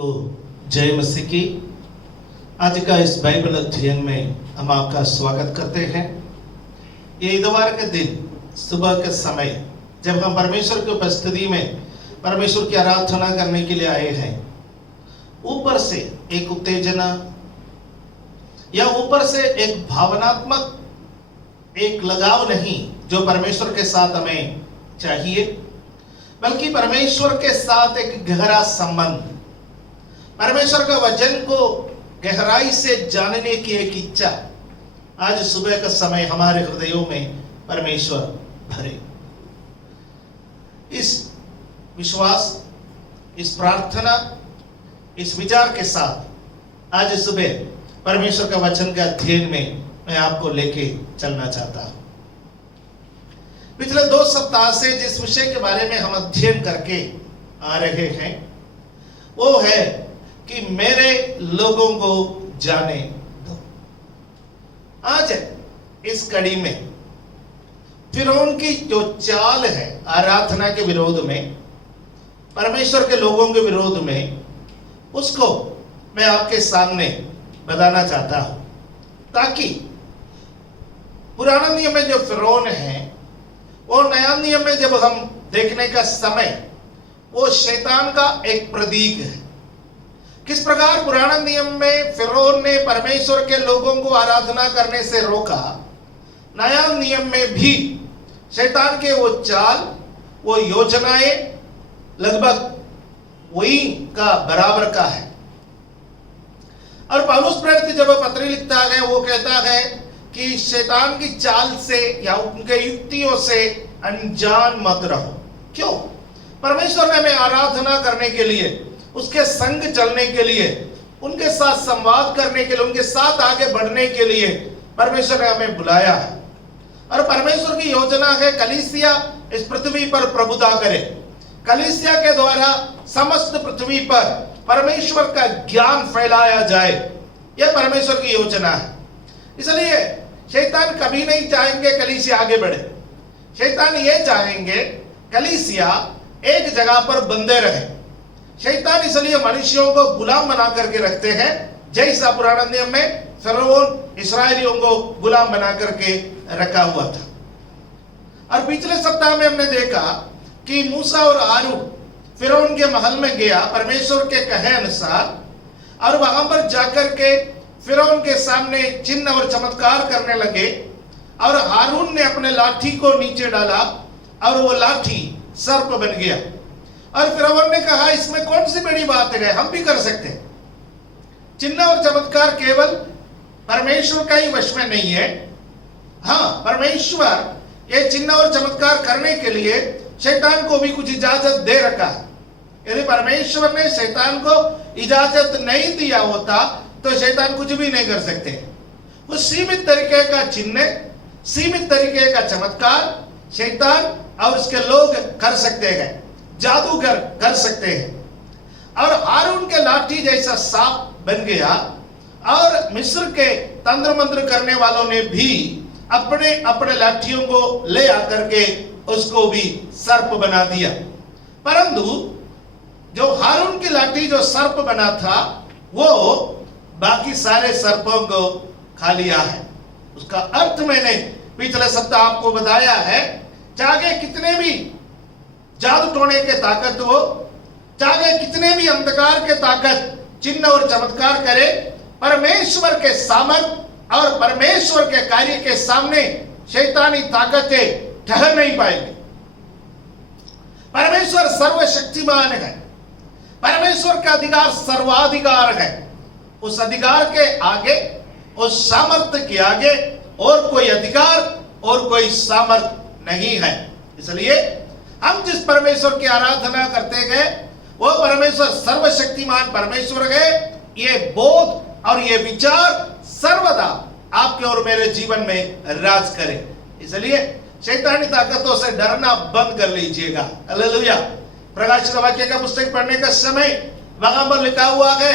को जय मसीह की। आज का इस बाइबल अध्ययन में हम आपका स्वागत करते हैं। ये इतवार के दिन सुबह के समय जब हम परमेश्वर की उपस्थिति में परमेश्वर की आराधना करने के लिए आए हैं, ऊपर से एक उत्तेजना या ऊपर से एक भावनात्मक एक लगाव नहीं जो परमेश्वर के साथ हमें चाहिए, बल्कि परमेश्वर के साथ एक गहरा संबंध, परमेश्वर का वचन को गहराई से जानने की एक इच्छा आज सुबह का समय हमारे हृदयों में परमेश्वर भरे। इस विश्वास, इस प्रार्थना, इस विचार के साथ आज सुबह परमेश्वर का वचन के अध्ययन में मैं आपको लेके चलना चाहता हूं। पिछले 2 सप्ताह से जिस विषय के बारे में हम अध्ययन करके आ रहे हैं वो है कि मेरे लोगों को जाने दो। आज इस कड़ी में फिरौन की जो चाल है आराधना के विरोध में, परमेश्वर के लोगों के विरोध में, उसको मैं आपके सामने बताना चाहता हूं, ताकि पुराना नियम में जो फिरौन है और नया नियम में जब हम देखने का समय, वो शैतान का एक प्रतीक है। किस प्रकार पुराना नियम में फिरौन ने परमेश्वर के लोगों को आराधना करने से रोका, नया नियम में भी शैतान के वो चाल, वो योजनाएं लगभग वही का बराबर का है। और पौलुस प्रेरित जब पत्री लिखता है वो कहता है कि शैतान की चाल से या उनके युक्तियों से अनजान मत रहो। क्यों? परमेश्वर ने हमें आराधना करने के लिए, उसके संग चलने के लिए, उनके साथ संवाद करने के लिए, उनके साथ आगे बढ़ने के लिए परमेश्वर ने हमें बुलाया है। और परमेश्वर की योजना है कलीसिया इस पृथ्वी पर प्रभुता करे, कलीसिया के द्वारा समस्त पृथ्वी पर परमेश्वर का ज्ञान फैलाया जाए। यह परमेश्वर की योजना है। इसलिए शैतान कभी नहीं चाहेंगे कलीसिया आगे बढ़े। शैतान ये चाहेंगे कलीसिया एक जगह पर बंधे रहे। शैतान इसलिए मनुष्यों को गुलाम बना करके रखते हैं, जैसा पुराना नियम में फिरौन इस्राएलियों को गुलाम बना करके रखा हुआ था। और पिछले सप्ताह में हमने देखा कि मूसा और हारून फिरौन के महल में गया परमेश्वर के कहे अनुसार, और वहां पर जाकर के फिरौन के सामने चिन्ह और चमत्कार करने लगे। और हारून ने अपने लाठी को नीचे डाला और वो लाठी सर्प बन गया। और फिरौन ने कहा इसमें कौन सी बड़ी बात है, हम भी कर सकते हैं। चिन्ह और चमत्कार केवल परमेश्वर का ही वश में नहीं है। हाँ, परमेश्वर ये चिन्ह और चमत्कार करने के लिए शैतान को भी कुछ इजाजत दे रखा है। यदि परमेश्वर ने शैतान को इजाजत नहीं दिया होता तो शैतान कुछ भी नहीं कर सकते। वो सीमित तरीके का चिन्ह, सीमित तरीके का चमत्कार शैतान और उसके लोग कर सकते हैं, जादूगर कर सकते हैं। और हारून के लाठी जैसा सांप बन गया, और मिस्र के तंत्र मंत्र करने वालों ने भी अपने अपने लाठियों को ले आकर के उसको भी सर्प बना दिया। परंतु जो हारून की लाठी जो सर्प बना था वो बाकी सारे सर्पों को खा लिया है। उसका अर्थ मैंने पिछले सप्ताह आपको बताया है। चाहे कितने भी जादू टोने के ताकत हो, चाहे कितने भी अंधकार के ताकत चिन्ह और चमत्कार करे, परमेश्वर के सामर्थ और परमेश्वर के कार्य के सामने शैतानी ताकतें ठहर नहीं पाएंगी। परमेश्वर सर्वशक्तिमान है। परमेश्वर का अधिकार सर्वाधिकार है। उस अधिकार के आगे, उस सामर्थ्य के आगे और कोई अधिकार और कोई सामर्थ्य नहीं है। इसलिए हम जिस परमेश्वर की आराधना करते गए वो परमेश्वर सर्वशक्तिमान परमेश्वर है। ये बोध और ये विचार सर्वदा आपके और मेरे जीवन में राज करे। इसलिए शैतानी ताकतों से डरना बंद कर लीजिएगा। हालेलुया। प्रकाशित वाक्य का पुस्तक पढ़ने का समय वहां पर लिखा हुआ है,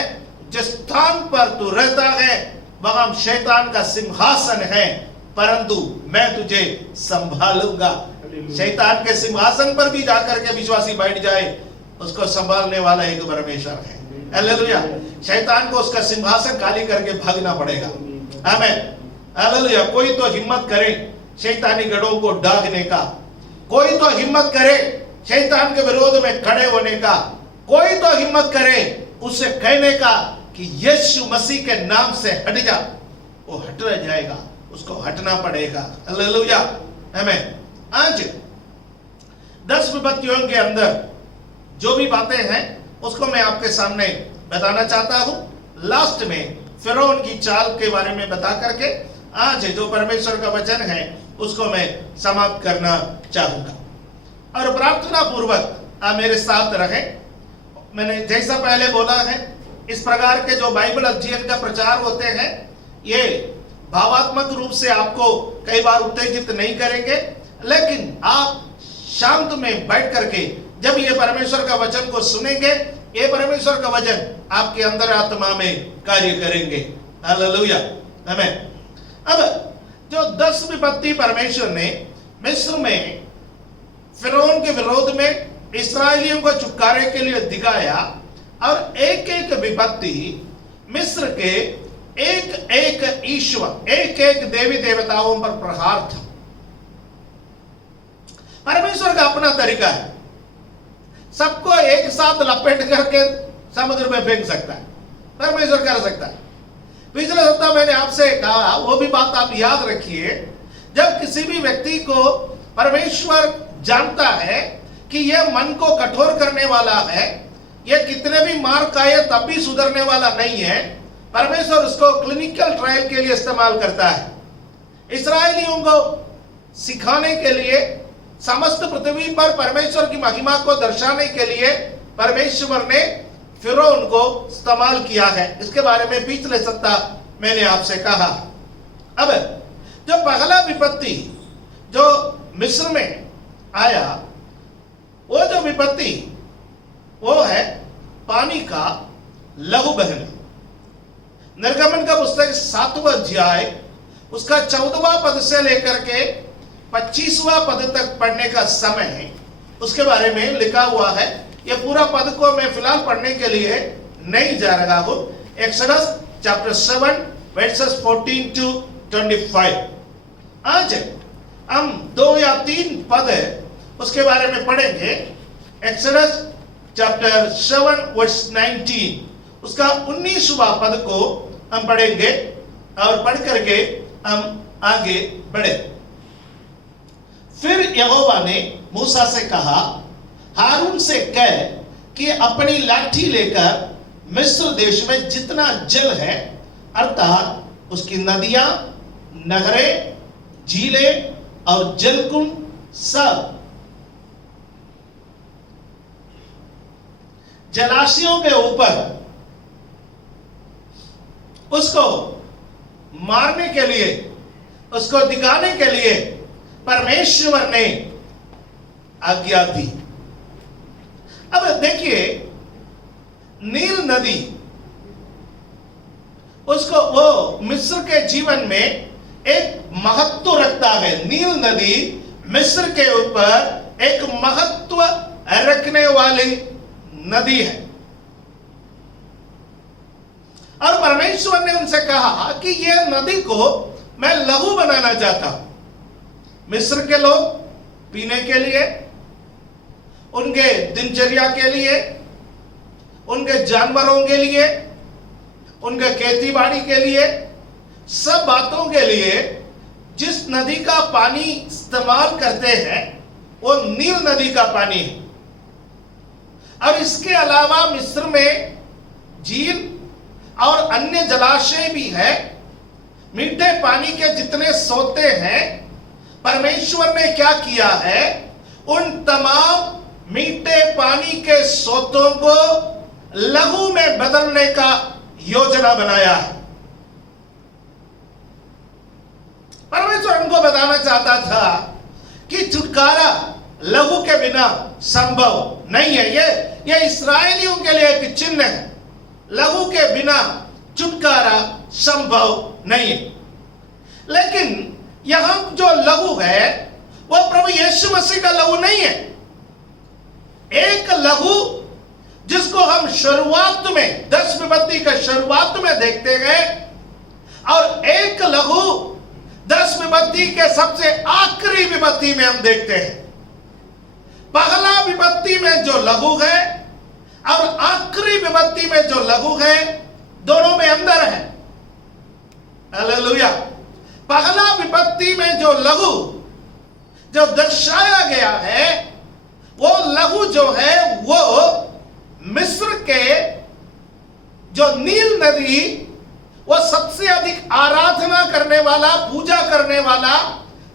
जिस स्थान पर तू रहता है वहां शैतान का सिंहासन है, परंतु मैं तुझे संभालूंगा। शैतान के सिंहासन पर भी जाकर के विश्वासी बैठ जाए, उसको संभालने वाला एक परमेश्वर है। हालेलुया। शैतान को उसका सिंहासन खाली करके भागना पड़ेगा। आमीन, हालेलुया। कोई तो हिम्मत करे शैतानी गढ़ों को डागने का, कोई तो हिम्मत करे शैतान के विरोध में खड़े होने का, कोई तो हिम्मत करे उसे कहने का कि यीशु मसीह के नाम से हट जा। वो हट जाएगा, उसको हटना पड़ेगा। हालेलुया, आमीन। आज 10 विपत्तियों के अंदर जो भी बातें हैं उसको मैं आपके सामने बताना चाहता हूं। लास्ट में फिरौन की चाल के बारे में बता करके आज जो परमेश्वर का वचन है उसको मैं समाप्त करना चाहूंगा। और प्रार्थना पूर्वक आप मेरे साथ रहे। मैंने जैसा पहले बोला है, इस प्रकार के जो बाइबल अध्ययन का प्रचार होते हैं ये भावात्मक रूप से आपको कई बार उत्तेजित नहीं करेंगे, लेकिन आप शांत में बैठ करके जब ये परमेश्वर का वचन को सुनेंगे, ये परमेश्वर का वचन आपके अंदर आत्मा में कार्य करेंगे। हालेलुया, आमीन। अब जो 10 विपत्ति परमेश्वर ने मिस्र में फिरौन के विरोध में इस्राएलियों को छुटकारे के लिए दिखाया, और एक एक विपत्ति मिस्र के एक एक ईश्वर, एक एक देवी देवताओं पर प्रहार था। परमेश्वर का अपना तरीका है, सबको एक साथ लपेट करके समुद्र में फेंक सकता है, परमेश्वर कर सकता है। पिछले सप्ताह मैंने आपसे कहा, वो भी बात आप याद रखिए, जब किसी भी व्यक्ति को परमेश्वर जानता है कि यह मन को कठोर करने वाला है, यह कितने भी मार खाए तब भी सुधरने वाला नहीं है, परमेश्वर उसको क्लिनिकल ट्रायल के लिए इस्तेमाल करता है। इस्राएलियों को सिखाने के लिए, समस्त पृथ्वी पर परमेश्वर की महिमा को दर्शाने के लिए परमेश्वर ने फिरौन को इस्तेमाल किया है। इसके बारे में पिछले सप्ताह मैंने आपसे कहा। अब जो पहला विपत्ति जो मिस्र में आया, वो जो विपत्ति वो है पानी का लहू बहना। निर्गमन का पुस्तक 7वां अध्याय उसका 14वां पद से लेकर के 25वां पद तक पढ़ने का समय है, उसके बारे में लिखा हुआ है। ये पूरा पद को मैं फिलहाल पढ़ने के लिए नहीं जा रहा हूं। Exodus chapter 7 versus 14 to 25। आज हम 2 या 3 पद उसके बारे में पढ़ेंगे। एक्सोडस चैप्टर 7 वर्स 19, उसका 19वां पद को हम पढ़ेंगे और पढ़ करके हम आगे बढ़े। फिर यहोवा ने मूसा से कहा, हारून से कह कि अपनी लाठी लेकर मिस्र देश में जितना जल है, अर्थात उसकी नदियां, नहरें, झीलें और जलकुंड, सब जलाशयों के ऊपर उसको मारने के लिए, उसको दिखाने के लिए परमेश्वर ने आज्ञा दी। अब देखिए, नील नदी उसको वो मिस्र के जीवन में एक महत्व रखता है। नील नदी मिस्र के ऊपर एक महत्व रखने वाली नदी है। और परमेश्वर ने उनसे कहा कि यह नदी को मैं लहू बनाना चाहता हूं। मिस्र के लोग पीने के लिए, उनके दिनचर्या के लिए, उनके जानवरों के लिए, उनके खेती बाड़ी के लिए, सब बातों के लिए जिस नदी का पानी इस्तेमाल करते हैं वो नील नदी का पानी है। और इसके अलावा मिस्र में झील और अन्य जलाशय भी है। मीठे पानी के जितने सोते हैं, परमेश्वर ने क्या किया है, उन तमाम मीठे पानी के सोतों को लहू में बदलने का योजना बनाया है। परमेश्वर उनको बताना चाहता था कि छुटकारा लहू के बिना संभव नहीं है। ये इस्राएलियों के लिए एक चिन्ह है। लहू के बिना छुटकारा संभव नहीं है। लेकिन यहां जो लहू है वह प्रभु यीशु मसीह का लहू नहीं है। एक लहू जिसको हम शुरुआत में 10 विपत्ति का शुरुआत में देखते गए, और एक लघु 10 विपत्ति के सबसे आखिरी विपत्ति में हम देखते हैं। पहला विपत्ति में जो लघु है और आखिरी विपत्ति में जो लघु है, दोनों में अंदर है। हालेलुया। पहला विपत्ति में जो लघु जो दर्शाया गया है, वो लघु जो है वो मिस्र के जो नील नदी, वो सबसे अधिक आराधना करने वाला, पूजा करने वाला,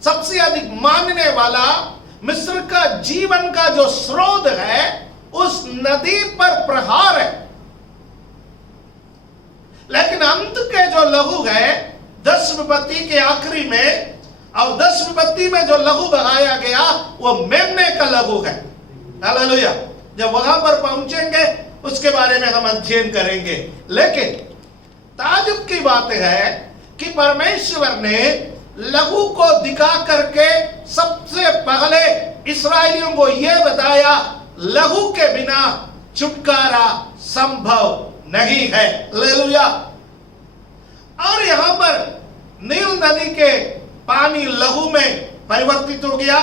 सबसे अधिक मानने वाला मिस्र का जीवन का जो स्रोत है, उस नदी पर प्रहार है। लेकिन अंत के जो लघु है 10 विपत्ति के आखिरी में, और 10 विपत्ति में जो लघु बहाया गया वो मेमने का लघु है। हालेलुया। जब वहां पर पहुंचेंगे उसके बारे में हम अध्ययन करेंगे। लेकिन ताजुब की बात है कि परमेश्वर ने लघु को दिखा करके सबसे पहले इस्राएलियों को यह बताया, लघु के बिना छुटकारा संभव नहीं है। हालेलुया। और यहां पर नील नदी के पानी लघु में परिवर्तित हो गया।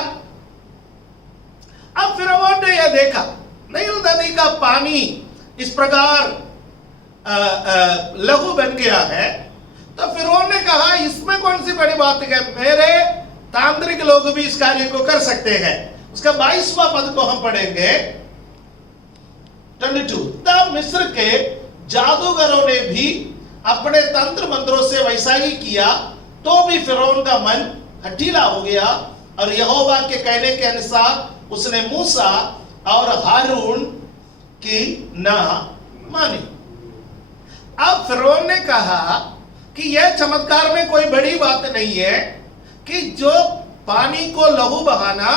अब फिरौन ने यह देखा नील नदी का पानी इस प्रकार लघु बन गया है, तो फिरौन ने कहा इसमें कौन सी बड़ी बात है, मेरे तांत्रिक लोग भी इस कार्य को कर सकते हैं। उसका 22वां पद को हम पढ़ेंगे 22। तब मिस्र के जादूगरों ने भी अपने तंत्र मंत्रों से वैसा ही किया, तो भी फिरौन का मन हठीला हो गया और यहोवा के कहने के अनुसार उसने मूसा और हारून की ना मानी। अब फिरौन ने कहा कि यह चमत्कार में कोई बड़ी बात नहीं है कि जो पानी को लहू बहाना,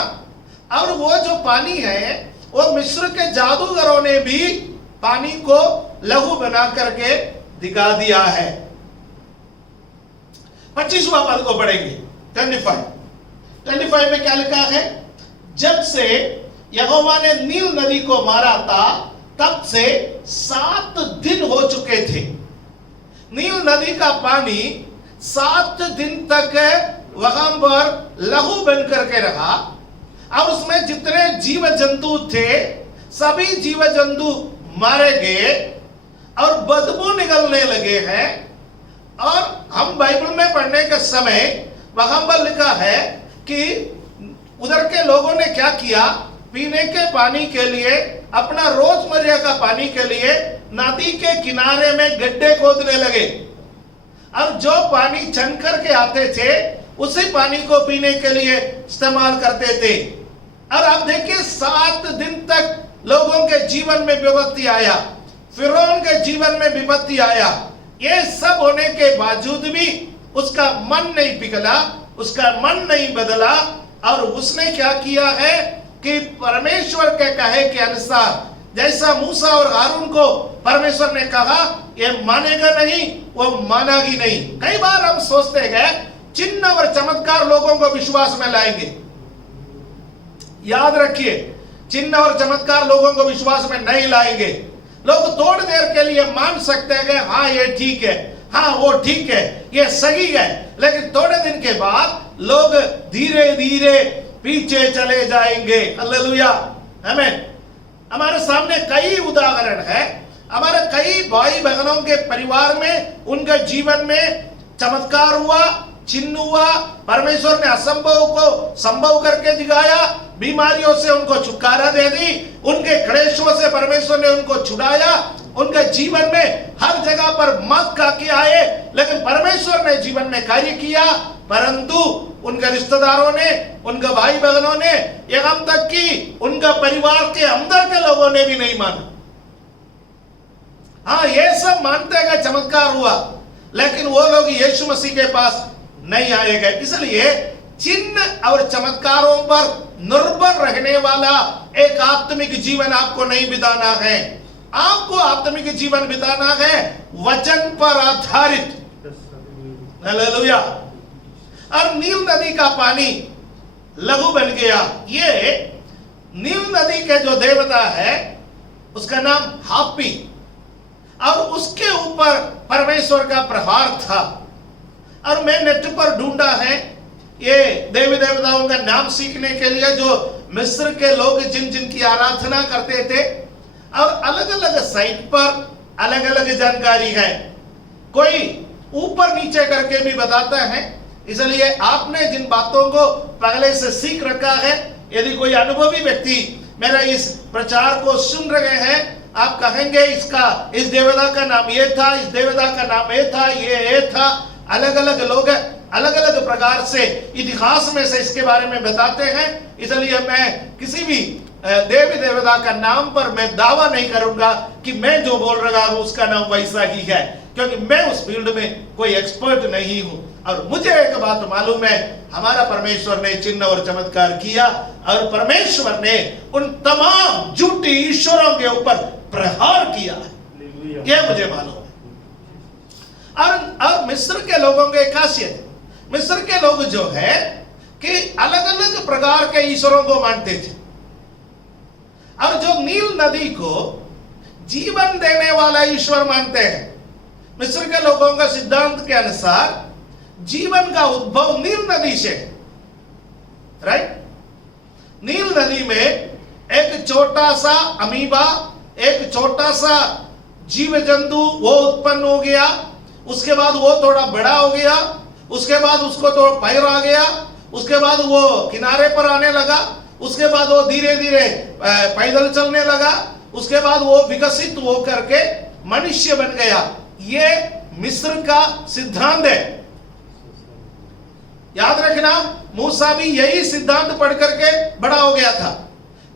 और वो जो पानी है वो मिस्र के जादूगरों ने भी पानी को लहू बना करके दिखा दिया है। 25वां पद को पढ़ेंगे 25 में क्या लिखा है, जब से यहोवा ने नील नदी को मारा था तब से 7 दिन हो चुके थे। नील नदी का पानी 7 दिन तक वहां पर लहू बन करके रहा, और उसमें जितने जीव जंतु थे सभी जीव जंतु मारे गए और बदबू निकलने लगे हैं। और हम बाइबल में पढ़ने के समय वहां पर लिखा है कि उधर के लोगों ने क्या किया, पीने के पानी के लिए, अपना रोजमर्रा का पानी के लिए नदी के किनारे में गड्ढे खोदने लगे, और जो पानी छन करके आते थे उसी पानी को पीने के लिए इस्तेमाल करते थे। और अब देखिए 7 दिन तक लोगों के जीवन में विपत्ति आया, फिरौन के जीवन में विपत्ति आया। ये सब होने के बावजूद भी उसका मन नहीं पिघला, उसका मन नहीं बदला, और उसने क्या किया है कि परमेश्वर के कहे के अनुसार, जैसा मूसा और हारून को परमेश्वर ने कहा ये मानेगा नहीं, वो माना ही नहीं। कई बार हम सोचते गए चिन्ह और चमत्कार लोगों को विश्वास में लाएंगे। याद रखिए, चिन्ह और चमत्कार लोगों को विश्वास में नहीं लाएंगे। लोग थोड़ी देर के लिए मान सकते हैं कि हाँ ये ठीक है, हाँ वो ठीक है, ये सही है, लेकिन थोड़े दिन के बाद लोग धीरे धीरे पीछे चले जाएंगे। हालेलुया, आमीन। हमारे सामने कई उदाहरण है, हमारे कई भाई बहनों के परिवार में उनके जीवन में चमत्कार हुआ, चिन्ह हुआ, परमेश्वर ने असंभव को संभव करके दिखाया, बीमारियों से उनको छुटकारा दे दी, उनके क्लेशों से परमेश्वर ने उनको छुड़ाया, उनके जीवन में हर जगह पर मत खा के आए, लेकिन परमेश्वर ने जीवन में कार्य किया। परंतु उनके रिश्तेदारों ने, उनके भाई बहनों ने, यहाँ तक कि उनका परिवार के अंदर के लोगों ने भी नहीं माना। हाँ, ये सब मानते हैं चमत्कार हुआ, लेकिन वो लोग यीशु मसीह के पास नहीं आएगा। इसलिए चिन्ह और चमत्कारों पर निर्भर रहने वाला एक आत्मिक जीवन आपको नहीं बिताना है। आपको आत्मिक जीवन बिताना है वचन पर आधारित। हालेलुया। और नील नदी का पानी लघु बन गया। ये नील नदी के जो देवता है उसका नाम हापी, और उसके ऊपर परमेश्वर का प्रहार था। और मैं नेट पर ढूंढा है ये देवी देवताओं का नाम सीखने के लिए, जो मिस्र के लोग जिन जिनकी आराधना करते थे, और अलग अलग साइट पर अलग अलग जानकारी है, कोई ऊपर नीचे करके भी बताता है। इसलिए आपने जिन बातों को पहले से सीख रखा है, यदि कोई अनुभवी व्यक्ति मेरा इस प्रचार को सुन रहे हैं, आप कहेंगे इस देवता का नाम ये था, इस देवता का नाम ये था, ये था। अलग अलग लोग अलग अलग प्रकार से इतिहास में से इसके बारे में बताते हैं। इसलिए मैं किसी भी देवी देवता का नाम पर मैं दावा नहीं करूंगा कि मैं जो बोल रहा हूं उसका नाम वैसा ही है, क्योंकि मैं उस फील्ड में कोई एक्सपर्ट नहीं हूं। और मुझे एक बात मालूम है, हमारा परमेश्वर ने चिन्ह और चमत्कार किया, और परमेश्वर ने उन तमाम झूठी ईश्वरों के ऊपर प्रहार किया, यह मुझे मालूम है। और मिस्र के लोगों की खासियत, मिस्र के लोग जो है कि अलग अलग प्रकार के ईश्वरों को मानते थे, और जो नील नदी को जीवन देने वाला ईश्वर मानते हैं। मिस्र के लोगों का सिद्धांत के अनुसार जीवन का उद्भव नील नदी से, राइट। नील नदी में एक छोटा सा अमीबा, एक छोटा सा जीव जंतु वो उत्पन्न हो गया, उसके बाद वो थोड़ा बड़ा हो गया, उसके बाद उसको थोड़ा पैर आ गया, उसके बाद वो किनारे पर आने लगा, उसके बाद वो धीरे धीरे पैदल चलने लगा, उसके बाद वो विकसित हो करके मनुष्य बन गया। ये मिस्र का सिद्धांत है। याद रखना, मूसा भी यही सिद्धांत पढ़ करके बड़ा हो गया था,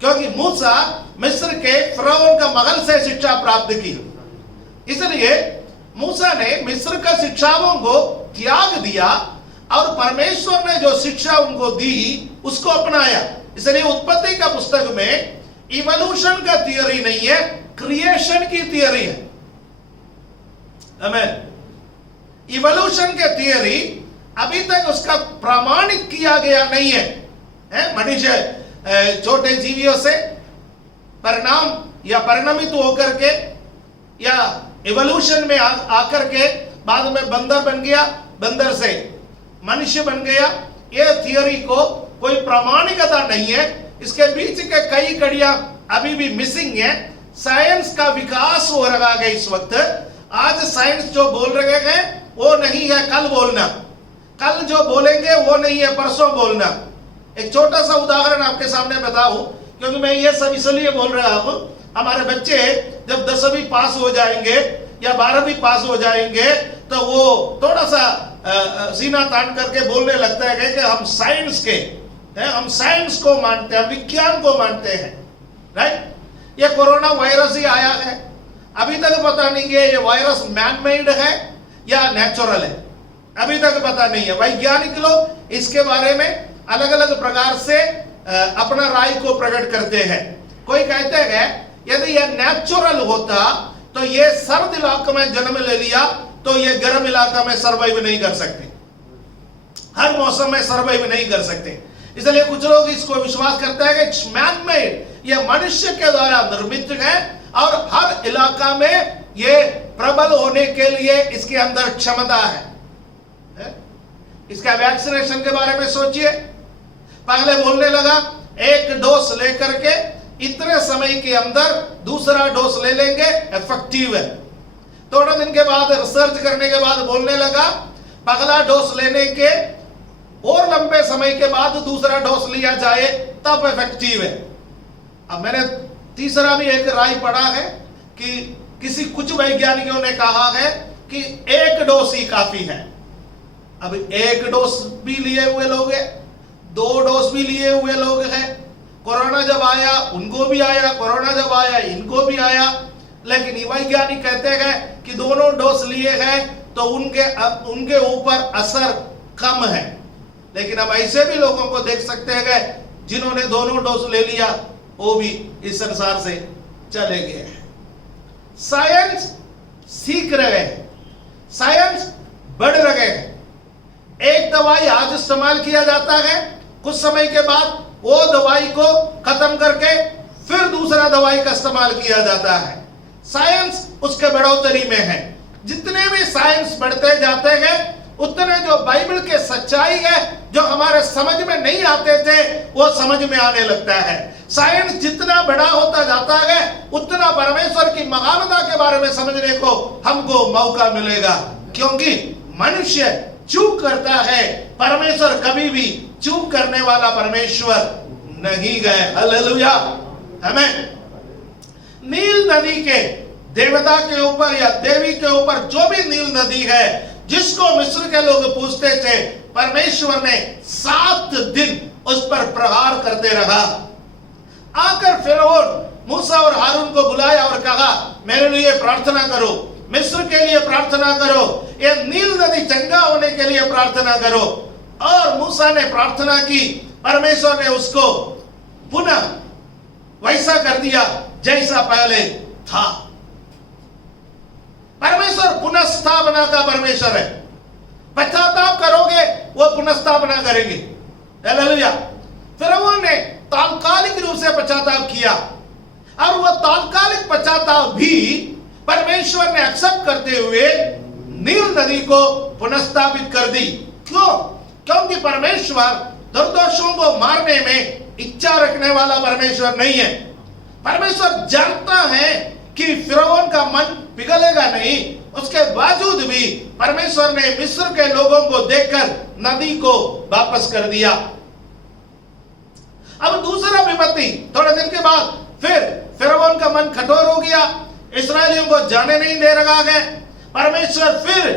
क्योंकि मूसा मिस्र के फिरौन का महल से शिक्षा प्राप्त की। इसलिए मूसा ने मिस्र का शिक्षाओं को त्याग दिया, और परमेश्वर ने जो शिक्षा उनको दी उसको अपनाया। इसलिए उत्पत्ति का पुस्तक में इवोल्यूशन का थियरी नहीं है, क्रिएशन की थियरी है। आमीन। इवोल्यूशन के थियरी अभी तक उसका प्रमाणित किया गया नहीं है। मनुष्य छोटे जीवियों से परिणाम या परिणमित होकर के या इवोल्यूशन में आकर के बाद में बंदर बन गया, बंदर से मनुष्य बन गया, यह थियरी को कोई प्रमाणिकता नहीं है। इसके बीच के कई कड़ियां अभी भी मिसिंग है। साइंस का विकास हो रहा है इस वक्त। आज साइंस जो बोल रहे हैं वो नहीं है कल बोलना, कल जो बोलेंगे वो नहीं है परसों बोलना। एक छोटा सा उदाहरण आपके सामने बताऊं, क्योंकि मैं ये सब इसलिए बोल रहा हूं, हमारे बच्चे जब 10वीं पास हो जाएंगे या 12वीं पास हो जाएंगे तो वो थोड़ा सा सीना तान करके बोलने लगता है कि हम साइंस के हैं, हम साइंस को मानते हैं, विज्ञान को मानते हैं, राइट। ये कोरोना वायरस ही आया है, अभी तक पता नहीं है ये वायरस मैन मेड है या नेचुरल है, अभी तक पता नहीं है। वैज्ञानिक लोग इसके बारे में अलग अलग प्रकार से अपना राय को प्रकट करते हैं। कोई कहते हैं यदि यह नेचुरल होता तो ये सर्द इलाके में जन्म ले लिया तो ये गर्म इलाका में सर्वाइव नहीं कर सकते, हर मौसम में सर्वाइव नहीं कर सकते। इसलिए कुछ लोग इसको विश्वास करते हैं कि मैन मेड, ये मनुष्य के द्वारा निर्मित है और हर इलाका में ये प्रबल होने के लिए इसके अंदर क्षमता है। इसका वैक्सीनेशन के बारे में सोचिए, पहले बोलने लगा एक डोज लेकर के इतने समय के अंदर दूसरा डोज ले लेंगे, इफेक्टिव है। थोड़े दिन के बाद रिसर्च करने के बाद बोलने लगा पहला डोज लेने के और लंबे समय के बाद दूसरा डोज लिया जाए तब इफेक्टिव है। अब मैंने तीसरा भी एक राय पढ़ा है कि किसी कुछ वैज्ञानिकों ने कहा है कि एक डोज ही काफी है। अब एक डोज भी लिए हुए लोग हैं, 2 डोज भी लिए हुए लोग हैं। कोरोना जब आया उनको भी आया, कोरोना जब आया इनको भी आया, लेकिन ये वैज्ञानिक कहते हैं कि दोनों डोज लिए हैं तो उनके ऊपर असर कम है। लेकिन अब ऐसे भी लोगों को देख सकते हैं जिन्होंने दोनों डोज ले लिया वो भी इस संसार से चले गए। साइंस सीख रहे हैं, साइंस बढ़ रहे हैं। एक दवाई आज इस्तेमाल किया जाता है, कुछ समय के बाद वो दवाई को खत्म करके फिर दूसरा दवाई का इस्तेमाल किया जाता है। साइंस उसके बढ़ोतरी में है। जितने भी साइंस बढ़ते जाते हैं उतने जो बाइबल के सच्चाई है जो हमारे समझ में नहीं आते थे वो समझ में आने लगता है। साइंस जितना बड़ा होता जाता है उतना परमेश्वर की महानता के बारे में समझने को हमको मौका मिलेगा, क्योंकि मनुष्य चूक करता है, परमेश्वर कभी भी चूक करने वाला परमेश्वर नहीं गए। हालेलुया। हमें नील नदी के देवता के ऊपर या देवी के ऊपर जो भी नील नदी है जिसको मिस्र के लोग पूछते थे, परमेश्वर ने 7 दिन उस पर प्रहार करते रहा। आकर फिरौन मूसा और हारून को बुलाया और कहा मेरे लिए प्रार्थना करो, मिस्र के लिए प्रार्थना करो, ये नील नदी चंगा होने के लिए प्रार्थना करो। और मूसा ने प्रार्थना की, परमेश्वर ने उसको पुनः वैसा कर दिया जैसा पहले था। परमेश्वर पुनर्स्थापना का परमेश्वर है। पश्चाताप करोगे वो पुनर्स्थापना करेंगे। हालेलुया। फिरौन ने तात्कालिक रूप से पश्चाताप किया और वह तात्कालिक पश्चाताप भी परमेश्वर ने एक्सेप्ट करते हुए नील नदी को पुनर्स्थापित कर दी। क्यों? क्योंकि परमेश्वर निर्दोषों को मारने में इच्छा रखने वाला परमेश्वर नहीं है। परमेश्वर जानता है कि फिरौन का मन पिघलेगा नहीं, उसके बावजूद भी परमेश्वर ने मिस्र के लोगों को देखकर नदी को वापस कर दिया। अब दूसरा विपत्ति, थोड़े दिन के बाद फिर फिरौन का मन कठोर हो गया, इस्राएलियों को जाने नहीं दे रहा है। परमेश्वर फिर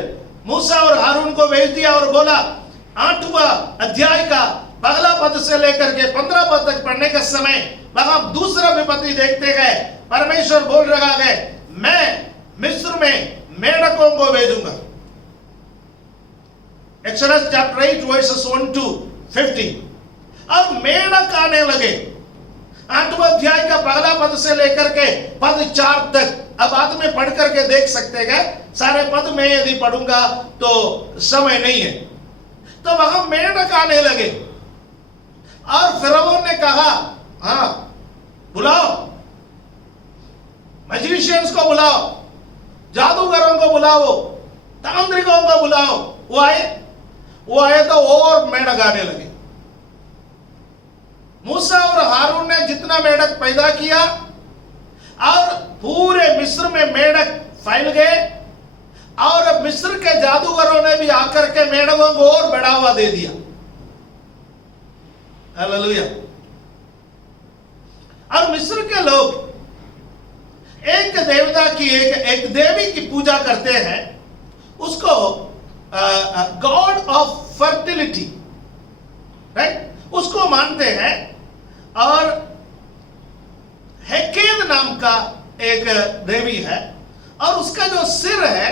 मूसा और हारून को भेज दिया और बोला, 8वां अध्याय का पहला पद से लेकर के 15 पद तक पढ़ने के समय वहां दूसरा विपत्ति देखते गए। परमेश्वर बोल रहा है मैं मिस्र में मेढकों को भेजूंगा। Exodus chapter 8 versus 1 to 50। और मेढक आने लगे। 8वां अध्याय का पहला पद से लेकर के पद 4 तक अब बाद में पढ़ करके देख सकते हैं। सारे पद में यदि पढ़ूंगा तो समय नहीं है। तो वहां मेढक आने लगे और फिरौन ने कहा हाँ बुलाओ, मैजिशियंस को बुलाओ, जादूगरों को बुलाओ, तांत्रिकों को बुलाओ। वो आए तो और मेढक आने लगे। मूसा और हारून ने जितना मेढक पैदा किया और पूरे मिस्र में मेढक फैल गए और मिस्र के जादूगरों ने भी आकर के मेढकों को और बढ़ावा दे दिया। हालेलुया। और मिस्र के लोग एक देवता की एक देवी की पूजा करते हैं, उसको गॉड ऑफ फर्टिलिटी, राइट, उसको मानते हैं। और हेकेल नाम का एक देवी है और उसका जो सिर है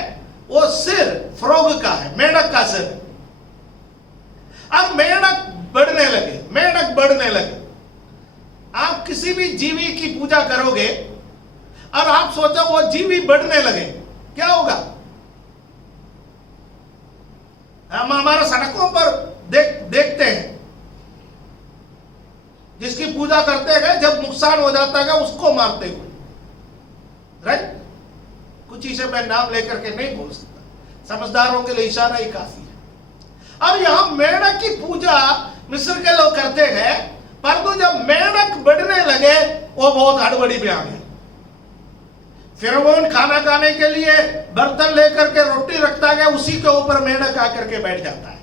वो सिर फ्रॉग का है, मेढक का सिर। अब मेढक बढ़ने लगे। आप किसी भी जीवी की पूजा करोगे और आप सोचो वो जीवी बढ़ने लगे, क्या होगा? हम हमारे सड़कों पर देखते हैं, जिसकी पूजा करते हैं जब नुकसान हो जाता है उसको मारते हुए, राइट। कुछ चीजें मैं नाम लेकर के नहीं बोल सकता, समझदारों के लिए इशारा ही काफी है। अब यहां मेढक की पूजा मिस्र के लोग करते हैं, परंतु जब मेढक बढ़ने लगे वो बहुत हड़बड़ी में आ गए। फिरौन खाना खाने के लिए बर्तन लेकर के रोटी रखता है, उसी के ऊपर मेढक आकर के बैठ जाता है।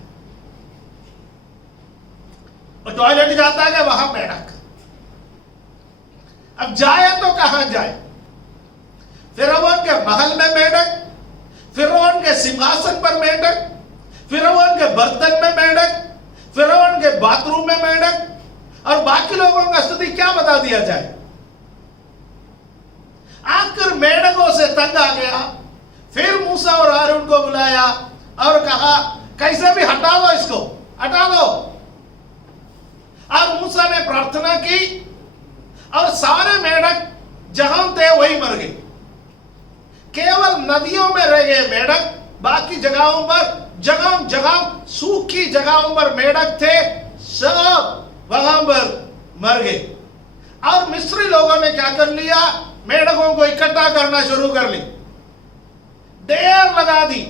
और टॉयलेट जाता है वहां मेढक। अब जाए तो कहां जाए? फिरौन के महल में मेढक, फिरौन के सिंहासन पर मेढक, फिरौन के बर्तन में मेढक, फिरौन के बाथरूम में मेढक, और बाकी लोगों का स्थिति क्या बता दिया जाए। आखिर मेढकों से तंग आ गया। फिर मूसा और हारून को बुलाया और कहा कैसे भी हटा दो, इसको हटा दो। और मूसा ने प्रार्थना की और सारे मेढक जहां थे वही मर गए। केवल नदियों में रह गए मेढक, बाकी जगहों पर जगह सूखी जगहों पर मेढक थे, सब वहां पर मर गए। और मिस्री लोगों ने क्या कर लिया, मेढकों को इकट्ठा करना शुरू कर ली, ढेर लगा दी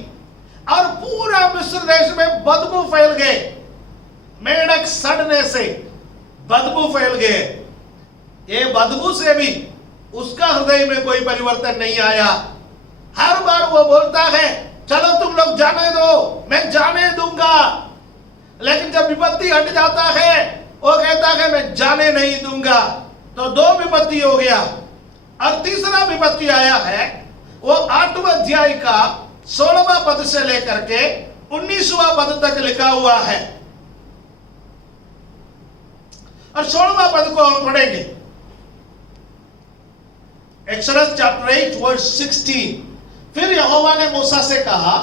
और पूरा मिस्र देश में बदबू फैल गए। मेढक सड़ने से बदबू फैल गए। ये बदबू से भी उसका हृदय में कोई परिवर्तन नहीं आया। हर बार वो बोलता है चलो तुम लोग जाने दो, मैं जाने दूंगा, लेकिन जब विपत्ति हट जाता है वो कहता है मैं जाने नहीं दूंगा। तो दो विपत्ति हो गया और तीसरा विपत्ति आया है, वो 8वां अध्याय का 16वां पद से लेकर के 19वां पद तक लिखा हुआ है और 16वां पद को हम पढ़ेंगे। Exodus chapter 8 verse 16। फिर यहोवा ने मूसा से कहा,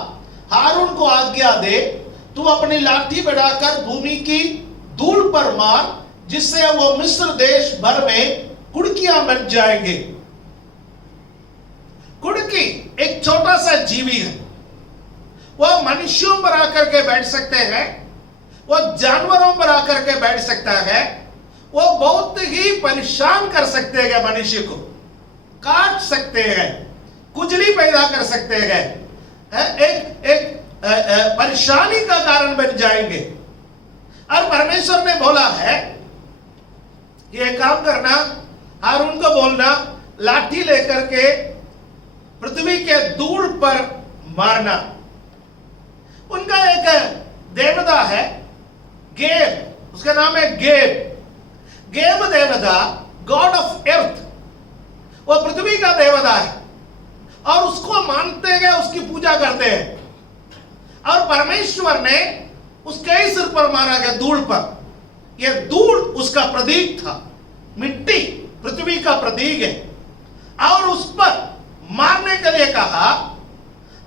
हारून को आज्ञा दे, तू अपनी लाठी बढ़ाकर भूमि की धूल पर मार, जिससे वो मिस्र देश भर में कुड़कियां बन जाएंगे। कुड़की एक छोटा सा जीवी है, वह मनुष्यों पर आकर के बैठ सकते हैं, वह जानवरों पर आकर के बैठ सकता है, वो बहुत ही परेशान कर सकते हैं, मनुष्य को काट सकते हैं, खुजली पैदा कर सकते हैं, एक परेशानी का कारण बन जाएंगे। और परमेश्वर ने बोला है ये काम करना, हारून को बोलना लाठी लेकर के पृथ्वी के धूल पर मारना। उनका एक देवता है गेब, उसका नाम है गेब। गेब देवता गॉड ऑफ अर्थ, वो पृथ्वी का देवता है और उसको मानते हैं, उसकी पूजा करते हैं। और परमेश्वर ने उसके ही सिर पर मारा गया, धूल पर। यह धूल उसका प्रतीक था, मिट्टी पृथ्वी का प्रतीक है। और उस पर मारने के लिए कहा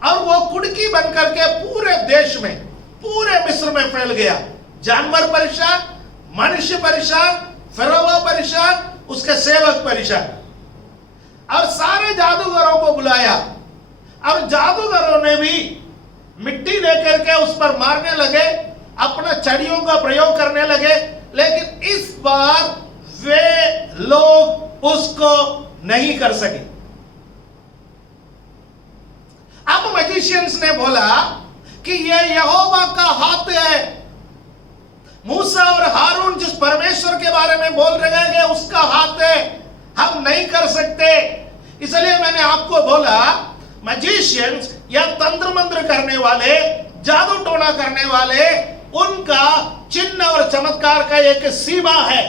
और वो कुड़की बनकर के पूरे देश में, पूरे मिस्र में फैल गया। जानवर परेशान, मनुष्य परेशान, फिरौन परेशान, उसके सेवक परेशान। और सारे जादूगरों को बुलाया और जादूगरों ने भी मिट्टी लेकर के उस पर मारने लगे, अपना छड़ियों का प्रयोग करने लगे, लेकिन इस बार वे लोग उसको नहीं कर सके। अब मैजिशियंस ने बोला कि यह यहोवा का हाथ है। मूसा और हारून जिस परमेश्वर के बारे में बोल रहे हैं उसका हाथ है, हम नहीं कर सकते। इसलिए मैंने आपको बोला मैजिशियंस या तंत्र मंत्र करने वाले, जादू टोना करने वाले, उनका चिन्ह और चमत्कार का एक सीमा है।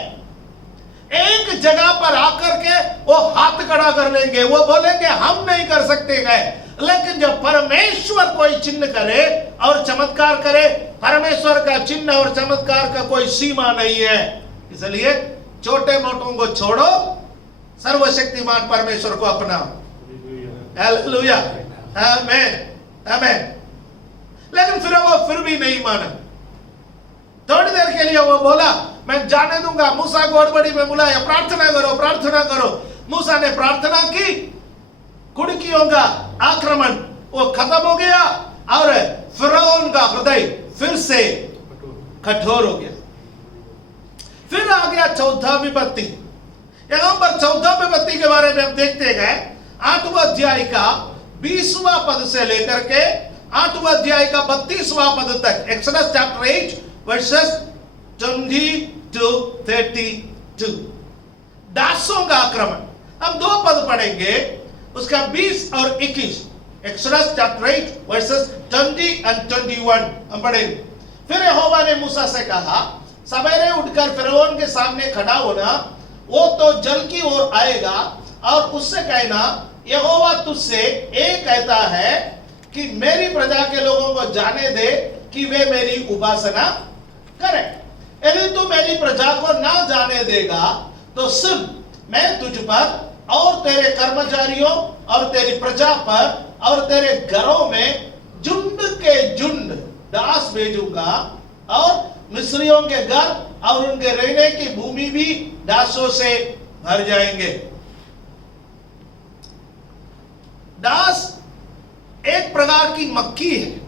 एक जगह पर आकर के वो हाथ खड़ा कर लेंगे, वो बोलेंगे हम नहीं कर सकते हैं। लेकिन जब परमेश्वर कोई चिन्ह करे और चमत्कार करे, परमेश्वर का चिन्ह और चमत्कार का कोई सीमा नहीं है। इसलिए छोटे मोटों को छोड़ो, सर्वशक्तिमान परमेश्वर को अपनाओ। हालेलुया, आमेन, आमेन। लेकिन फिर भी नहीं माना। थोड़ी देर के लिए वो बोला मैं जाने दूंगा। मूसा को गड़बड़ी में बुलाया, प्रार्थना करो, प्रार्थना करो। मूसा ने प्रार्थना की, कुड़कियों का आक्रमण वो खत्म हो गया और फिरौन का हृदय फिर से कठोर हो गया। फिर आ गया चौथा विपत्ति। यहां पर चौथा विपत्ति के बारे में हम देखते हैं 8वां अध्याय का 20वां पद से लेकर के 8वां अध्याय का 32वां पद तक। Exodus chapter 8 versus 20 to 32। दासों का आक्रमण। हम दो पद पढ़ेंगे, उसका 20 और 21। एक्सोडस चैप्टर 8 वर्सेस 20 and 21 हम पढ़ेंगे। फिर यहोवा ने मूसा से कहा, सवेरे उठकर फिरौन के सामने खड़ा होना, वो तो जल की ओर आएगा और उससे कहना, यहोवा तुझसे एक कहता है कि मेरी प्रजा के लोगों को जाने दे कि वे मेरी उपासना करें। यदि तू मेरी प्रजा को ना जाने देगा तो सुन, मैं तुझ पर और तेरे कर्मचारियों और तेरी प्रजा पर और तेरे घरों में झुंड के झुंड दास भेजूंगा और मिस्रियों के घर और उनके रहने की भूमि भी दासों से भर जाएंगे। दास एक प्रकार की मक्खी है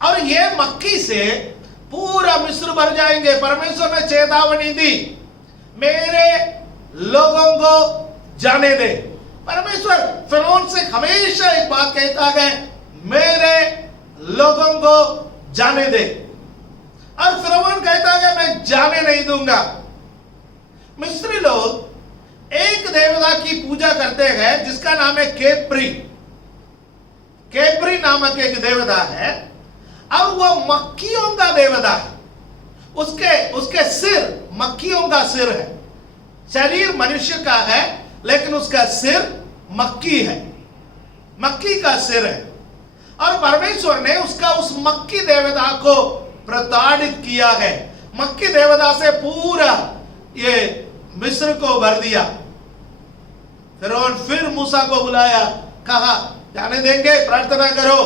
और यह मक्खी से पूरा मिस्र भर जाएंगे। परमेश्वर ने चेतावनी दी, मेरे लोगों को जाने दे। परमेश्वर फिरौन से हमेशा एक बात कहता है, मेरे लोगों को जाने दे। और फिरौन कहता है मैं जाने नहीं दूंगा। मिस्री लोग एक देवता की पूजा करते हैं जिसका नाम है केप्री। केप्री नामक एक देवता है और वह मक्खियों का देवता है। उसके सिर मक्खियों का सिर है। शरीर मनुष्य का है लेकिन उसका सिर मक्खी है, मक्खी का सिर है। और परमेश्वर ने उस मक्खी देवता को प्रताड़ित किया है। मक्खी देवता से पूरा ये मिस्र को भर दिया। फिर मूसा को बुलाया, कहा जाने देंगे, प्रार्थना करो।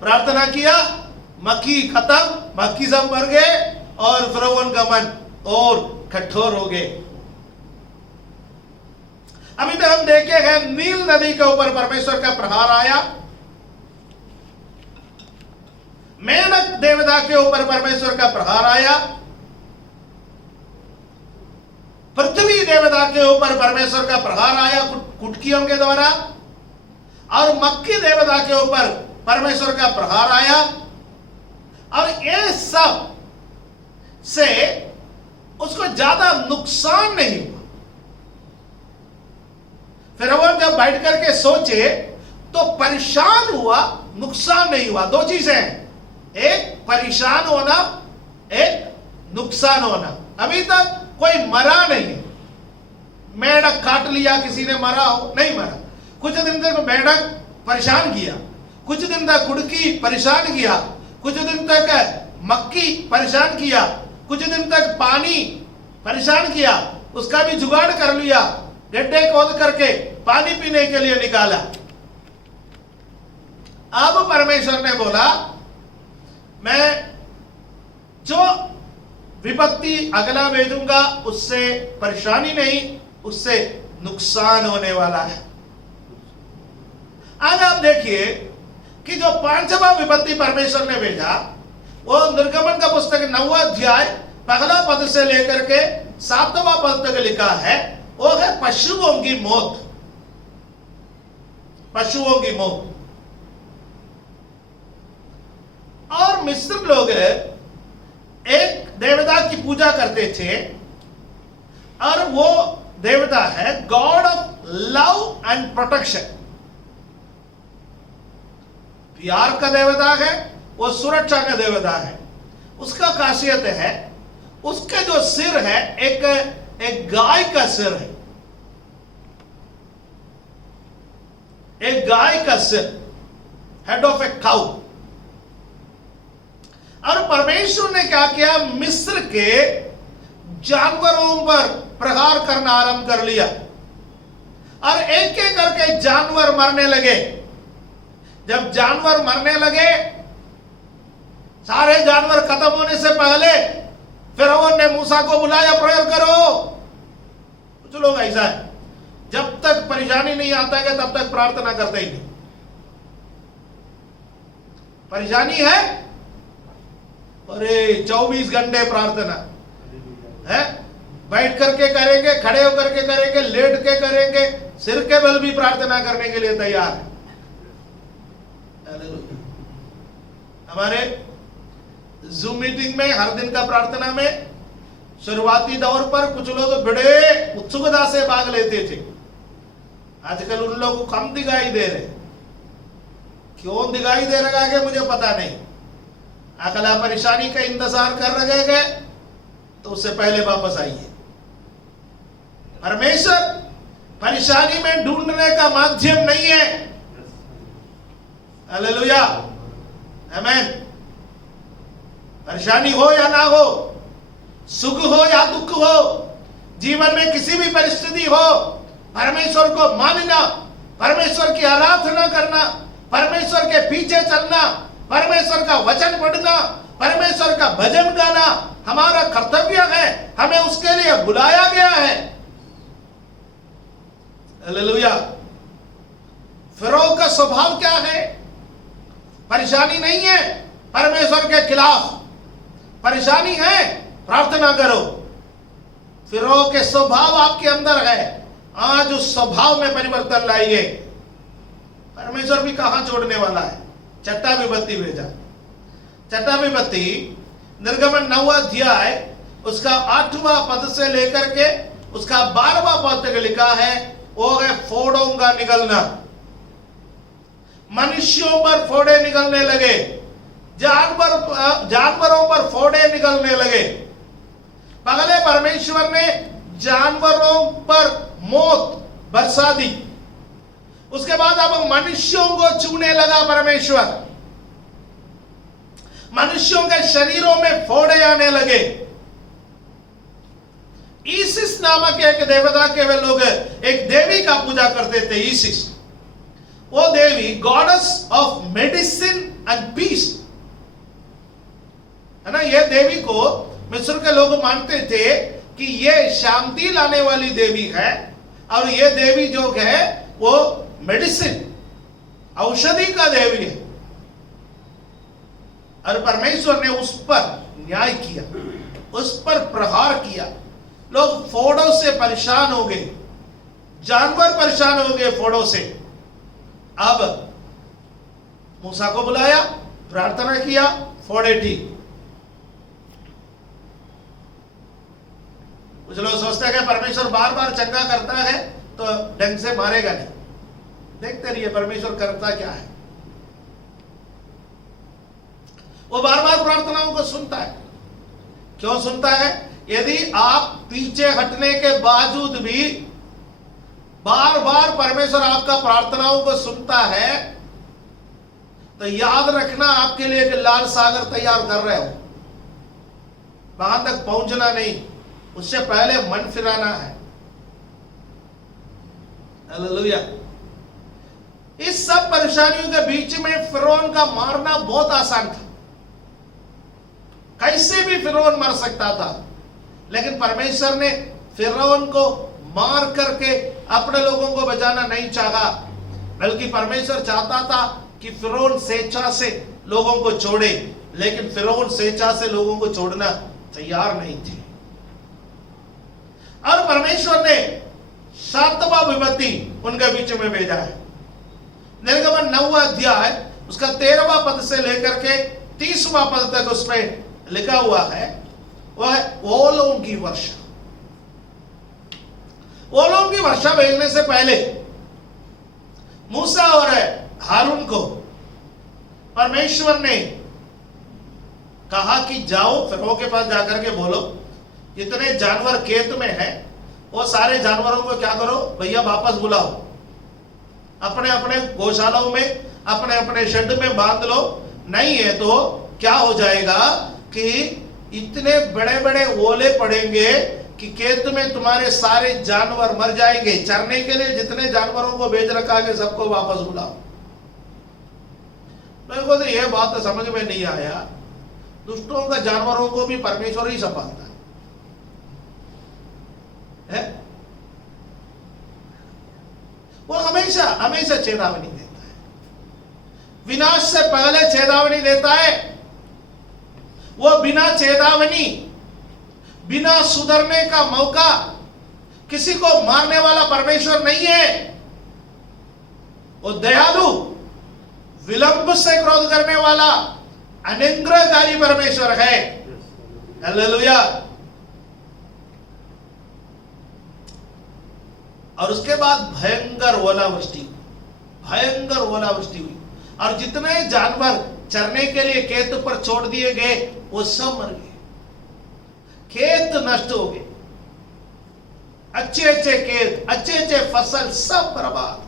प्रार्थना किया, मक्खी खत्म, मक्खी सब मर गए और फिरौन का मन और कठोर हो गए। अभी तक हम देखे हैं नील नदी के ऊपर परमेश्वर का प्रहार आया, मेंढक देवता के ऊपर परमेश्वर का प्रहार आया, पृथ्वी देवता के ऊपर परमेश्वर का प्रहार आया कुटकियों के द्वारा, और मक्खी देवता के ऊपर परमेश्वर का प्रहार आया। और ये सब से उसको ज्यादा नुकसान नहीं हुआ। फिरौन जब बैठ करके सोचे तो परेशान हुआ, नुकसान नहीं हुआ। दो चीजें हैं, एक परेशान होना, एक नुकसान होना। अभी तक कोई मरा नहीं है। मेंढक काट लिया, किसी ने मरा हो, नहीं मरा। कुछ दिन तक मेंढक परेशान किया, कुछ दिन तक कुड़की परेशान किया, कुछ दिन तक मक्खी परेशान किया, कुछ दिन तक पानी परेशान किया, उसका भी जुगाड़ कर लिया, गड्ढे खोद करके पानी पीने के लिए निकाला। अब परमेश्वर ने बोला, मैं जो विपत्ति अगला भेजूंगा उससे परेशानी नहीं, उससे नुकसान होने वाला है। आज आप देखिए कि जो पांचवा विपत्ति परमेश्वर ने भेजा वो निर्गमन का पुस्तक 9वां अध्याय पहला पद से लेकर के 7वां पद तक लिखा है। वो है पशुओं की मौत, पशुओं की मौत। और मिस्र लोग एक देवता की पूजा करते थे और वो देवता है God of love and protection. प्यार का देवता है, वो सुरक्षा का देवता है। उसका खासियत है, उसके जो सिर है एक गाय का सिर है, एक गाय का सिर, हेड ऑफ ए काउ। और परमेश्वर ने क्या किया, मिस्र के जानवरों पर प्रहार करना आरंभ कर लिया और एक एक करके जानवर मरने लगे। जब जानवर मरने लगे, सारे जानवर खत्म होने से पहले फिरौन ने मूसा को बुलाया, प्रेयर करो। कुछ लोग ऐसा है, जब तक परेशानी नहीं आता है तब तक प्रार्थना करते ही नहीं। परेशानी है, अरे 24 घंटे प्रार्थना है, बैठ करके करेंगे, खड़े होकर के करेंगे, लेट के करेंगे, सिर के बल भी प्रार्थना करने के लिए तैयार है। हमारे जूम मीटिंग में हर दिन का प्रार्थना में शुरुआती दौर पर कुछ लोग बड़े उत्सुकता से भाग लेते थे। आजकल उन लोगों को कम दिखाई दे रहे। क्यों दिखाई दे रहा है मुझे पता नहीं। अगला परेशानी का इंतजार कर रहे गए तो उससे पहले वापस आइए। परमेश्वर परेशानी में ढूंढने का माध्यम नहीं है। हालेलुया, आमीन। परेशानी हो या ना हो, सुख हो या दुख हो, जीवन में किसी भी परिस्थिति हो, परमेश्वर को मानना, परमेश्वर की आराधना करना, परमेश्वर के पीछे चलना, परमेश्वर का वचन पढ़ना, परमेश्वर का भजन गाना हमारा कर्तव्य है। हमें उसके लिए बुलाया गया है। हालेलुया। फिरौन का स्वभाव क्या है? परेशानी नहीं है परमेश्वर के खिलाफ, परेशानी है प्रार्थना करो। फिरौन के स्वभाव आपके अंदर है, आज उस स्वभाव में परिवर्तन लाइए। परमेश्वर भी कहां जोड़ने वाला है? छठा विपत्ति भेजा। छठा विपत्ति निर्गमन 9वां अध्याय उसका 8वां पद से लेकर के उसका 12वां पद तक लिखा है, वो है फोड़ों का निकलना। मनुष्यों पर फोड़े निकलने लगे, जानवरों पर फोड़े निकलने लगे। पहले परमेश्वर ने जानवरों पर मौत बरसा दी, उसके बाद अब मनुष्यों को छूने लगा परमेश्वर। मनुष्यों के शरीरों में फोड़े आने लगे। ईसिस नामक एक देवता के वे लोग एक देवी का पूजा करते थे, ईसिस। वो देवी goddess of medicine and peace है ना। ये देवी को मिस्र के लोग मानते थे कि ये शांति लाने वाली देवी है, और ये देवी जो है वो मेडिसिन, औषधि का देवी है। और परमेश्वर ने उस पर न्याय किया, उस पर प्रहार किया। लोग फोड़ों से परेशान हो गए, जानवर परेशान हो गए फोड़ों से। अब मूसा को बुलाया, प्रार्थना किया, फोड़े ठीक। कुछ लोग सोचते हैं कि परमेश्वर बार बार चंगा करता है तो ढंग से मारेगा नहीं। देखते रहिए परमेश्वर करता क्या है। वो बार बार प्रार्थनाओं को सुनता है। क्यों सुनता है? यदि आप पीछे हटने के बावजूद भी बार बार परमेश्वर आपका प्रार्थनाओं को सुनता है, तो याद रखना आपके लिए एक लाल सागर तैयार कर रहे हो। वहां तक पहुंचना नहीं, उससे पहले मन फिराना है। हालेलुया। इस सब परेशानियों के बीच में फिरौन का मारना बहुत आसान था। कैसे भी फिरौन मर सकता था, लेकिन परमेश्वर ने फिरौन को मार करके अपने लोगों को बचाना नहीं चाहा, बल्कि परमेश्वर चाहता था कि फिरौन स्वेच्छा से लोगों को छोड़े, लेकिन फिरौन स्वेच्छा से लोगों को छोड़ना तैयार नहीं थे। और परमेश्वर ने 7वां विपत्ति उनके बीच में भेजा है। निर्गमन 9वां अध्याय उसका 13वां पद से लेकर के 30वां पद तक उसमें लिखा हुआ है, वह है ओलों की वर्षा। ओलों की वर्षा भेजने से पहले मूसा और हारून को परमेश्वर ने कहा कि जाओ फिरौन के पास जाकर के बोलो, जितने जानवर खेत में हैं वो सारे जानवरों को क्या करो भैया, वापस बुलाओ, अपने अपने गौशालाओं में, अपने अपने शेड में बांध लो। नहीं है तो क्या हो जाएगा कि इतने बड़े बड़े ओले पड़ेंगे कि खेत में तुम्हारे सारे जानवर मर जाएंगे। चरने के लिए जितने जानवरों को भेज रखा है सबको वापस बुलाओ। मेरे को तो यह बात समझ में नहीं आया, दुष्टों का जानवरों को भी परमेश्वर ही संभालता है। वो हमेशा हमेशा चेतावनी देता है, विनाश से पहले चेतावनी देता है। वो बिना चेतावनी, बिना सुधरने का मौका किसी को मारने वाला परमेश्वर नहीं है। वो दयालु, विलंब से क्रोध करने वाला अनुग्रहकारी परमेश्वर है। हालेलुया। और उसके बाद भयंकर ओलावृष्टि, भयंकर ओलावृष्टि हुई, और जितने जानवर चरने के लिए खेत पर छोड़ दिए गए वो सब मर गए, खेत नष्ट हो गए, अच्छे अच्छे खेत, अच्छे अच्छे फसल सब बर्बाद।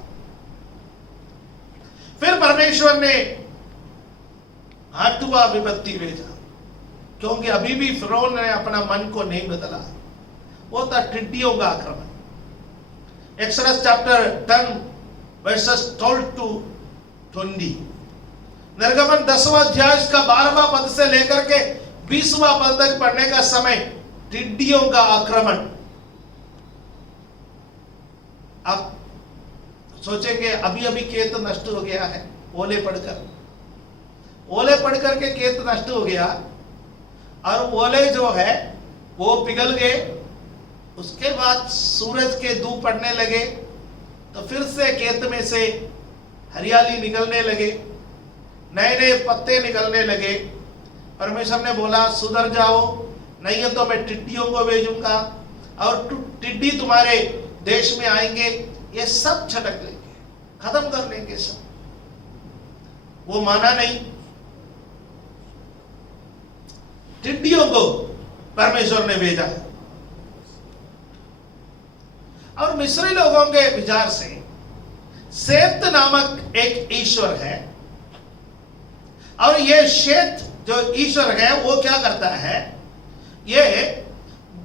फिर परमेश्वर ने 8वां विपत्ति भेजा, क्योंकि अभी भी फिरौन ने अपना मन को नहीं बदला। वो था टिड्डियों का आक्रमण। Exodus chapter 10 versus 12 to 20। निर्गमन 10वां अध्याय का 12वां पद से लेकर के 20वां पद तक पढ़ने का समय टिड्डियों का आक्रमण। आप सोचेंगे अभी अभी खेत नष्ट हो गया है, ओले पड़कर के खेत नष्ट हो गया, और ओले जो है वो पिघल गए, उसके बाद सूरज के धूप पड़ने लगे तो फिर से खेत में से हरियाली निकलने लगे, नए नए पत्ते निकलने लगे। परमेश्वर ने बोला सुधर जाओ, नहीं है तो मैं टिड्डियों को भेजूंगा और टिड्डी तुम्हारे देश में आएंगे, ये सब झटक लेंगे, खत्म कर लेंगे सब। वो माना नहीं, टिड्डियों को परमेश्वर ने भेजा। और मिस्री लोगों के विचार से सेत नामक एक ईश्वर है, और ये शेत जो ईश्वर है वो क्या करता है, ये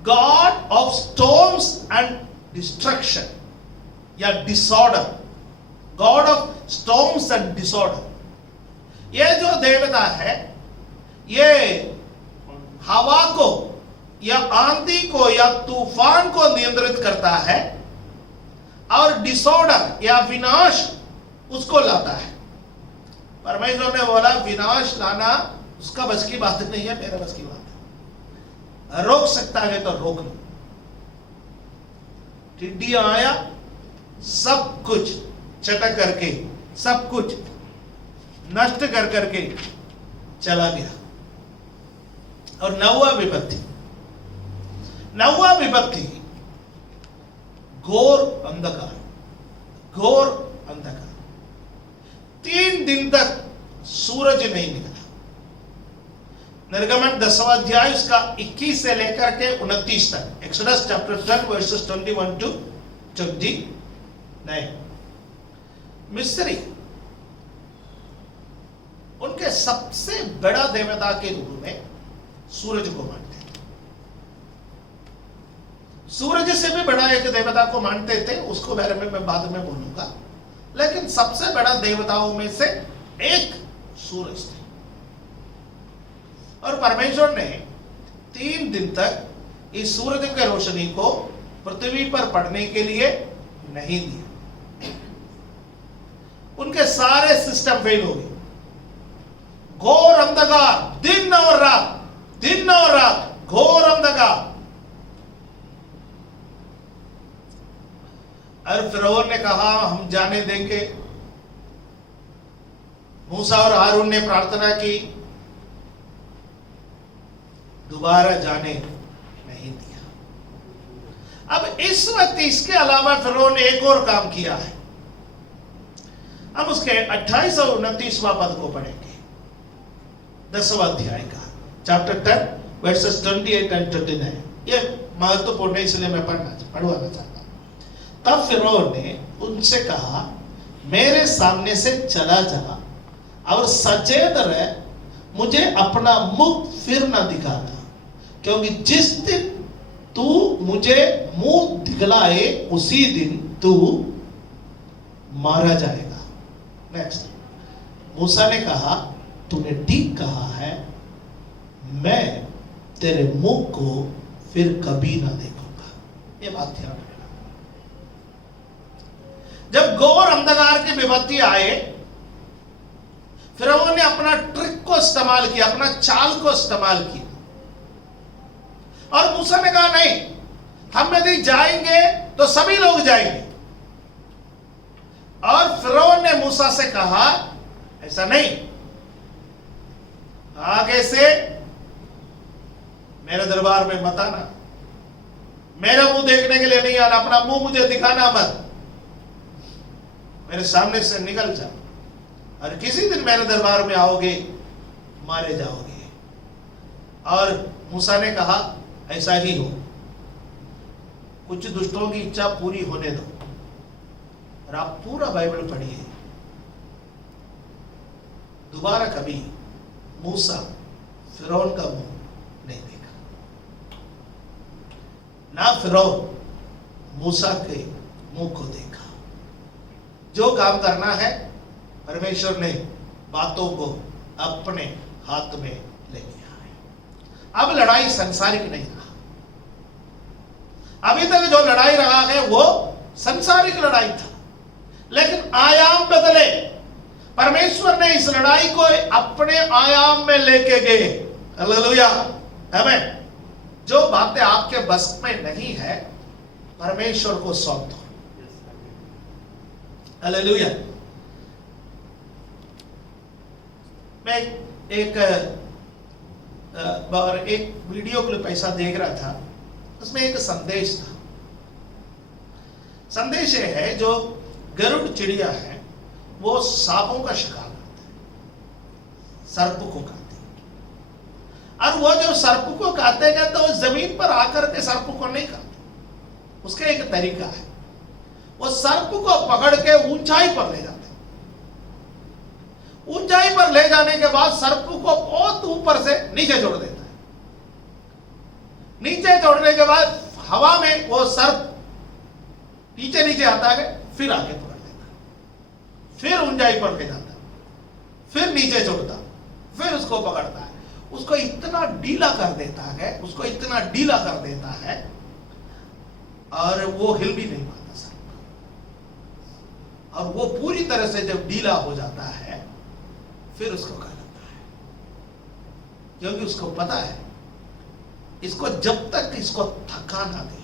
god of storms and destruction या disorder, god of storms and disorder. ये जो देवता है ये हवा को या आंधी को या तूफान को नियंत्रित करता है, और डिसऑर्डर या विनाश उसको लाता है। परमेश्वर ने बोला विनाश लाना उसका बस की बात नहीं है, मेरे बस की बात है। रोक सकता है तो रोक लो। टिड्डियां आया, सब कुछ चटक करके, सब कुछ नष्ट कर करके चला गया। और नौवा विपत्ति घोर अंधकार, घोर अंधकार। 3 दिन तक सूरज नहीं निकला। निर्गमन 10वां अध्याय उसका 21 से लेकर के 29 तक, एक्सोडस चैप्टर 10 वर्सेस 21 to 29। मिस्री उनके सबसे बड़ा देवता के रूप में सूरज को मानते थे। सूरज से भी बड़ा एक देवता को मानते थे, उसको बारे में मैं बाद में बोलूंगा, लेकिन सबसे बड़ा देवताओं में से एक सूरज थे। और परमेश्वर ने 3 दिन तक इस सूरज के रोशनी को पृथ्वी पर पड़ने के लिए नहीं दिया। उनके सारे सिस्टम फेल हो गए। घोर अंधकार, दिन और रात, दिन और रात, घोर अंधकार। और फिरौन ने कहा हम जाने देंगे। मूसा और हारून ने प्रार्थना की, दोबारा जाने नहीं दिया। अब इस वक्त इसके अलावा फिरौन ने एक और काम किया है। हम उसके 28 और 29वां पद को पढ़ेंगे, 10वां अध्याय का, चैप्टर 10 वर्सेस 28 एंड 29। ये महत्वपूर्ण है, इसलिए मैं पढ़वाना चाहता हूं। तब फिरौन ने उनसे कहा मेरे सामने से चला जा और सचेत रह, मुझे अपना मुख फिर न दिखाना, क्योंकि जिस दिन तू मुझे मुंह दिखलाए उसी दिन तू मारा जाएगा। नेक्स्ट, मूसा ने कहा तूने ठीक कहा है, मैं तेरे मुंह को फिर कभी ना देखूंगा। ये बात ध्यान रखना। जब घोर अंधकार की विपत्ति आए, फिरौन ने अपना ट्रिक को इस्तेमाल किया, अपना चाल को इस्तेमाल किया। और मूसा ने कहा नहीं, हम यदि जाएंगे तो सभी लोग जाएंगे। और फिरौन ने मूसा से कहा ऐसा नहीं, आगे से मेरे दरबार में मत आना, मेरा मुंह देखने के लिए नहीं आना, अपना मुंह मुझे दिखाना मत, मेरे सामने से निकल जा, और किसी दिन मेरे दरबार में आओगे मारे जाओगे। और मूसा ने कहा ऐसा ही हो, कुछ दुष्टों की इच्छा पूरी होने दो। और आप पूरा बाइबल पढ़िए, दोबारा कभी मूसा फिरौन का मुंह नहीं देखा, ना फिरौन मूसा के मुंह को देखा। जो काम करना है परमेश्वर ने बातों को अपने हाथ में ले लिया है। अब लड़ाई संसारिक नहीं रहा। अभी तक जो लड़ाई रहा है वो संसारिक लड़ाई था, लेकिन आयाम बदले। परमेश्वर ने इस लड़ाई को अपने आयाम में लेके गए। हालेलुया, आमीन। जो बातें आपके बस में नहीं है परमेश्वर को सौंप दो। हालेलुया। मैं एक वीडियो क्लिप ऐसा देख रहा था, उसमें एक संदेश था। संदेश ये है, जो गरुड़ चिड़िया है वो सांपों का शिकार करता है, सर्प को खाती है। और वो जो सर्प को खाते हैं तो वो जमीन पर आकर के सर्प को नहीं खाते, उसका एक तरीका है, वो सर्प को पकड़ के ऊंचाई पर ले जाते हैं। ऊंचाई पर ले जाने के बाद सर्प को बहुत ऊपर से नीचे छोड़ देता है। नीचे छोड़ने के बाद हवा में वो सर्प नीचे नीचे आता है, फिर आगे पकड़ लेता है, फिर ऊंचाई पर ले जाता है, फिर नीचे छोड़ता, फिर उसको पकड़ता है, उसको इतना ढीला कर देता है, उसको इतना ढीला कर देता है और वो हिल भी नहीं पाता सर्प। और वो पूरी तरह से जब ढीला हो जाता है फिर उसको खा लेता है, क्योंकि उसको पता है इसको जब तक इसको थका ना दे,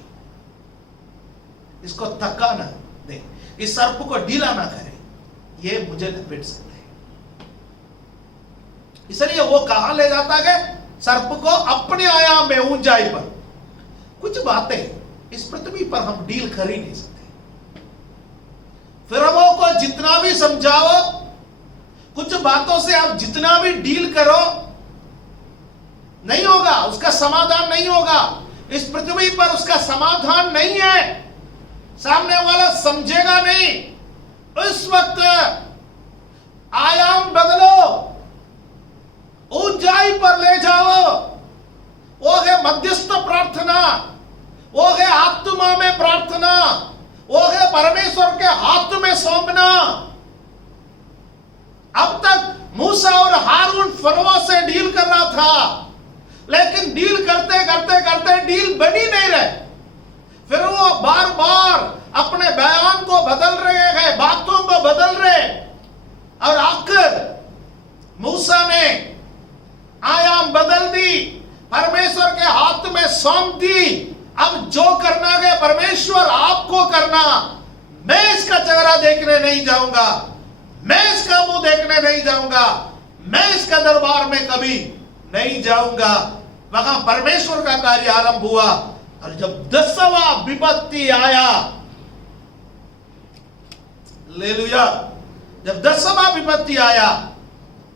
इसको थका ना दे, इस सर्प को ढीला ना करे, ये मुझे लपेट सकते हैं। इसलिए वो कहां ले जाता है सर्प को? अपने आयाम में, ऊंचाई पर। कुछ बातें इस पृथ्वी पर हम डील कर ही नहीं सकते। फिरौन को जितना भी समझाओ, कुछ बातों से आप जितना भी डील करो, नहीं होगा, उसका समाधान नहीं होगा। इस पृथ्वी पर उसका समाधान नहीं है, सामने वाला समझेगा नहीं। उस वक्त आयाम बदलो, ऊंचाई पर ले जाओ। वो है मध्यस्थ प्रार्थना, वो है आत्मा में प्रार्थना, वो है परमेश्वर के हाथ में सौंपना। अब तक मूसा और हारून फरवा से डील कर रहा था, लेकिन डील करते करते करते डील बनी नहीं रहे। फिर वो बार बार अपने बयान को बदल रहे हैं, बातों को बदल रहे, और आखिर मूसा ने आयाम बदल दी, परमेश्वर के हाथ में सौंप दी। अब जो करना है परमेश्वर आपको करना, मैं इसका चेहरा देखने नहीं जाऊंगा, मैं इसका मुंह देखने नहीं जाऊंगा, मैं इसका दरबार में कभी नहीं जाऊंगा। वहां परमेश्वर का कार्य आरंभ हुआ। और जब 10वां विपत्ति आया, हालेलुया, जब 10वां विपत्ति आया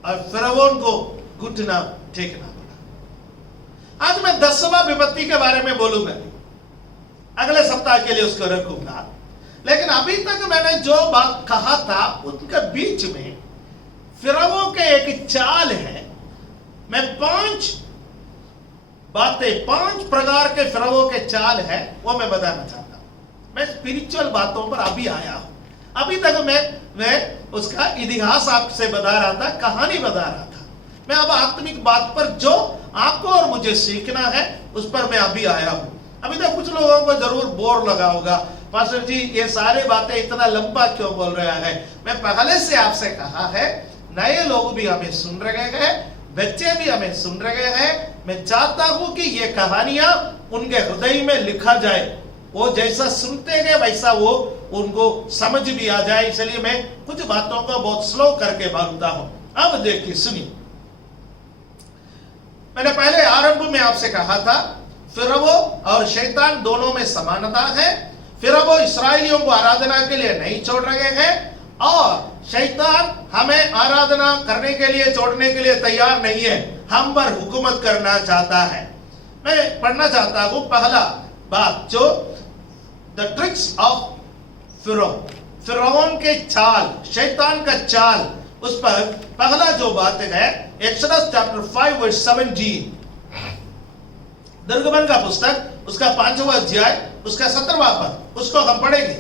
और फिरौन को घुटना टेकना पड़ा। आज मैं 10वां विपत्ति के बारे में बोलूंगा, अगले सप्ताह के लिए उसको रखूंगा। लेकिन अभी तक मैंने जो बात कहा था उनके बीच में फिरौन के एक चाल है। मैं 5 बातें, 5 प्रकार के फिरौन के चाल है, वो मैं बताना चाहता हूं। मैं स्पिरिचुअल बातों पर अभी आया हूं। अभी तक मैं उसका इतिहास आपसे बता रहा था, कहानी बता रहा था। मैं अब आत्मिक बात पर जो आपको और मुझे सीखना है उस पर मैं अभी आया हूं। अभी तक कुछ लोगों को जरूर बोर लगा होगा, पास्टर जी ये सारे बातें इतना लंबा क्यों बोल रहा है। मैं पहले से आपसे कहा है, नए लोग भी हमें सुन रहे हैं, बच्चे भी हमें सुन रहे हैं। मैं चाहता हूं कि ये कहानियां उनके हृदय में लिखा जाए, वो जैसा सुनते हैं वैसा वो उनको समझ भी आ जाए। इसलिए मैं कुछ बातों को बहुत स्लो करके बोलता हूं। अब देखिए, सुनिए, मैंने पहले आरंभ में आपसे कहा था फिरौन और शैतान दोनों में समानता है। फिरौन इस्राएलियों को आराधना के लिए नहीं छोड़ रहे हैं और शैतान हमें आराधना करने के लिए, छोड़ने के लिए तैयार नहीं है, हम पर हुकूमत करना चाहता है। मैं पढ़ना चाहता हूं पहला बात, जो द ट्रिक्स ऑफ फिरौन के चाल, शैतान का चाल, उस पर पहला जो बात है एक्सोडस चैप्टर 5 वर्स 17, निर्गमन का पुस्तक उसका 5वां अध्याय उसका 17वां पद, उसको हम पढ़ेंगे।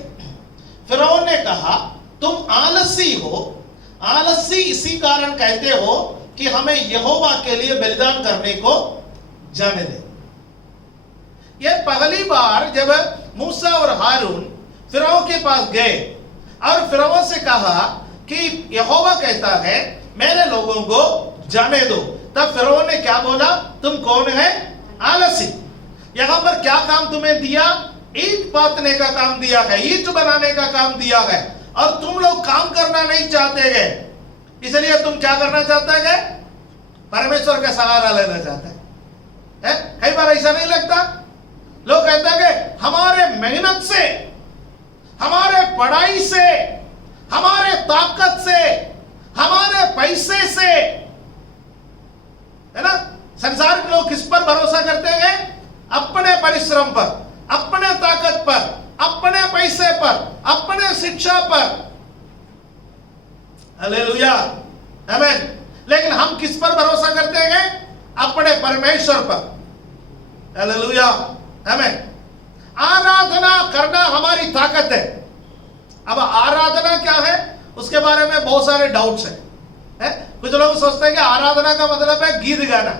फिरौन ने कहा, तुम आलसी हो। आलसी इसी कारण कहते हो कि हमें यहोवा के लिए बलिदान करने को जाने दे। यह पहली बार जब मूसा और हारून फिरौन के पास गए और फिरौन से कहा कि यहोवा कहता है मेरे लोगों को जाने दो, तब फिरौन ने क्या बोला? तुम कौन है? आलसी। यहां पर क्या काम तुम्हें दिया? ईंट पातने का काम दिया गया, ईंट बनाने का काम दिया गया, और तुम लोग काम करना नहीं चाहते गए, इसलिए तुम क्या करना चाहते गए? परमेश्वर का सहारा लेना चाहते हैं। कई बार ऐसा नहीं लगता? लोग कहते हैं कि हमारे मेहनत से, हमारे पढ़ाई से, हमारे ताकत से, हमारे पैसे से, है ना, संसार के लोग किस पर भरोसा करते हैं? अपने परिश्रम पर, अपने ताकत पर, अपने पैसे पर, अपने शिक्षा पर। हालेलुया, आमीन। लेकिन हम किस पर भरोसा करते हैं? अपने परमेश्वर पर। हालेलुया, आमीन। आराधना करना हमारी ताकत है। अब आराधना क्या है, उसके बारे में बहुत सारे डाउट्स हैं। कुछ लोग सोचते हैं कि आराधना का मतलब है गीत गाना,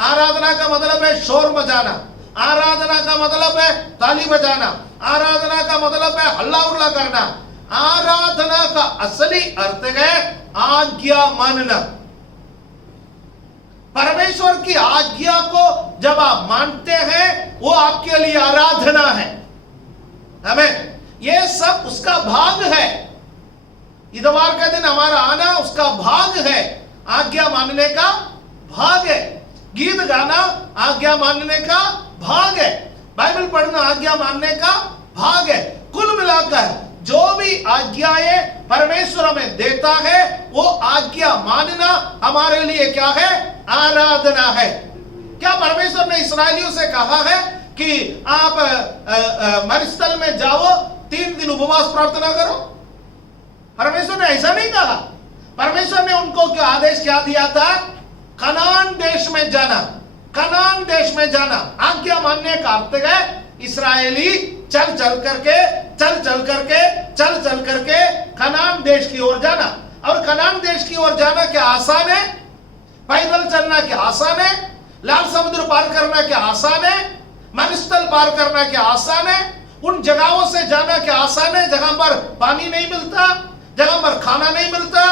आराधना का मतलब है शोर मचाना, आराधना का मतलब है ताली बजाना, आराधना का मतलब है हल्ला उल्ला करना। आराधना का असली अर्थ है आज्ञा मानना। परमेश्वर की आज्ञा को जब आप मानते हैं, वो आपके लिए आराधना है। हमें ये सब उसका भाग है। इतवार का दिन हमारा आना उसका भाग है, आज्ञा मानने का भाग है। गीत गाना आज्ञा मानने का भाग है, बाइबल पढ़ना आज्ञा मानने का भाग है। कुल मिलाकर जो भी आज्ञाएं परमेश्वर हमें देता है, वो आज्ञा मानना हमारे लिए क्या है? आराधना है। क्या परमेश्वर ने इस्राएलियों से कहा है कि आप मरुस्थल में जाओ, 3 दिन उपवास प्रार्थना करो? परमेश्वर ने ऐसा नहीं कहा। परमेश्वर ने उनको क्या आदेश क्या दिया था? कनान देश में जाना, कनान देश में जाना। आज्ञा मानने का अर्थ है इस्राएली चल चल करके कनान देश की ओर जाना। और कनान देश की ओर जाना क्या आसान है? पैदल चलना क्या आसान है? लाल समुद्र पार करना क्या आसान है? मरुस्थल पार करना क्या आसान है? उन जगहों से जाना क्या आसान है जहां पर पानी नहीं मिलता, जहां पर खाना नहीं मिलता?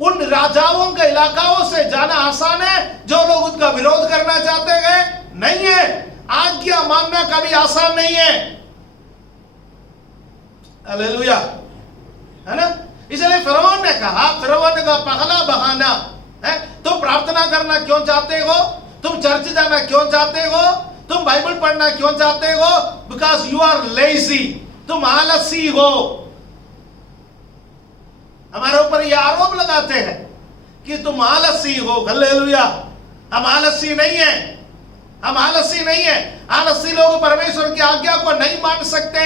उन राजाओं के इलाकाओं से जाना आसान है जो लोग उनका विरोध करना चाहते हैं? नहीं है। आज्ञा मानना कभी आसान नहीं है। हालेलुया, है ना? इसलिए फिरौन ने कहा, फिरौन का पहला बहाना है, तुम प्रार्थना करना क्यों चाहते हो? तुम चर्च जाना क्यों चाहते हो? तुम बाइबल पढ़ना क्यों चाहते हो? बिकॉज यू आर लेजी, तुम आलसी हो। हमारे ऊपर ये आरोप लगाते हैं कि तुम आलसी हो। हालेलुया, हम आलसी नहीं है, हम आलसी नहीं है। आलसी लोग परमेश्वर की आज्ञा को नहीं मान सकते।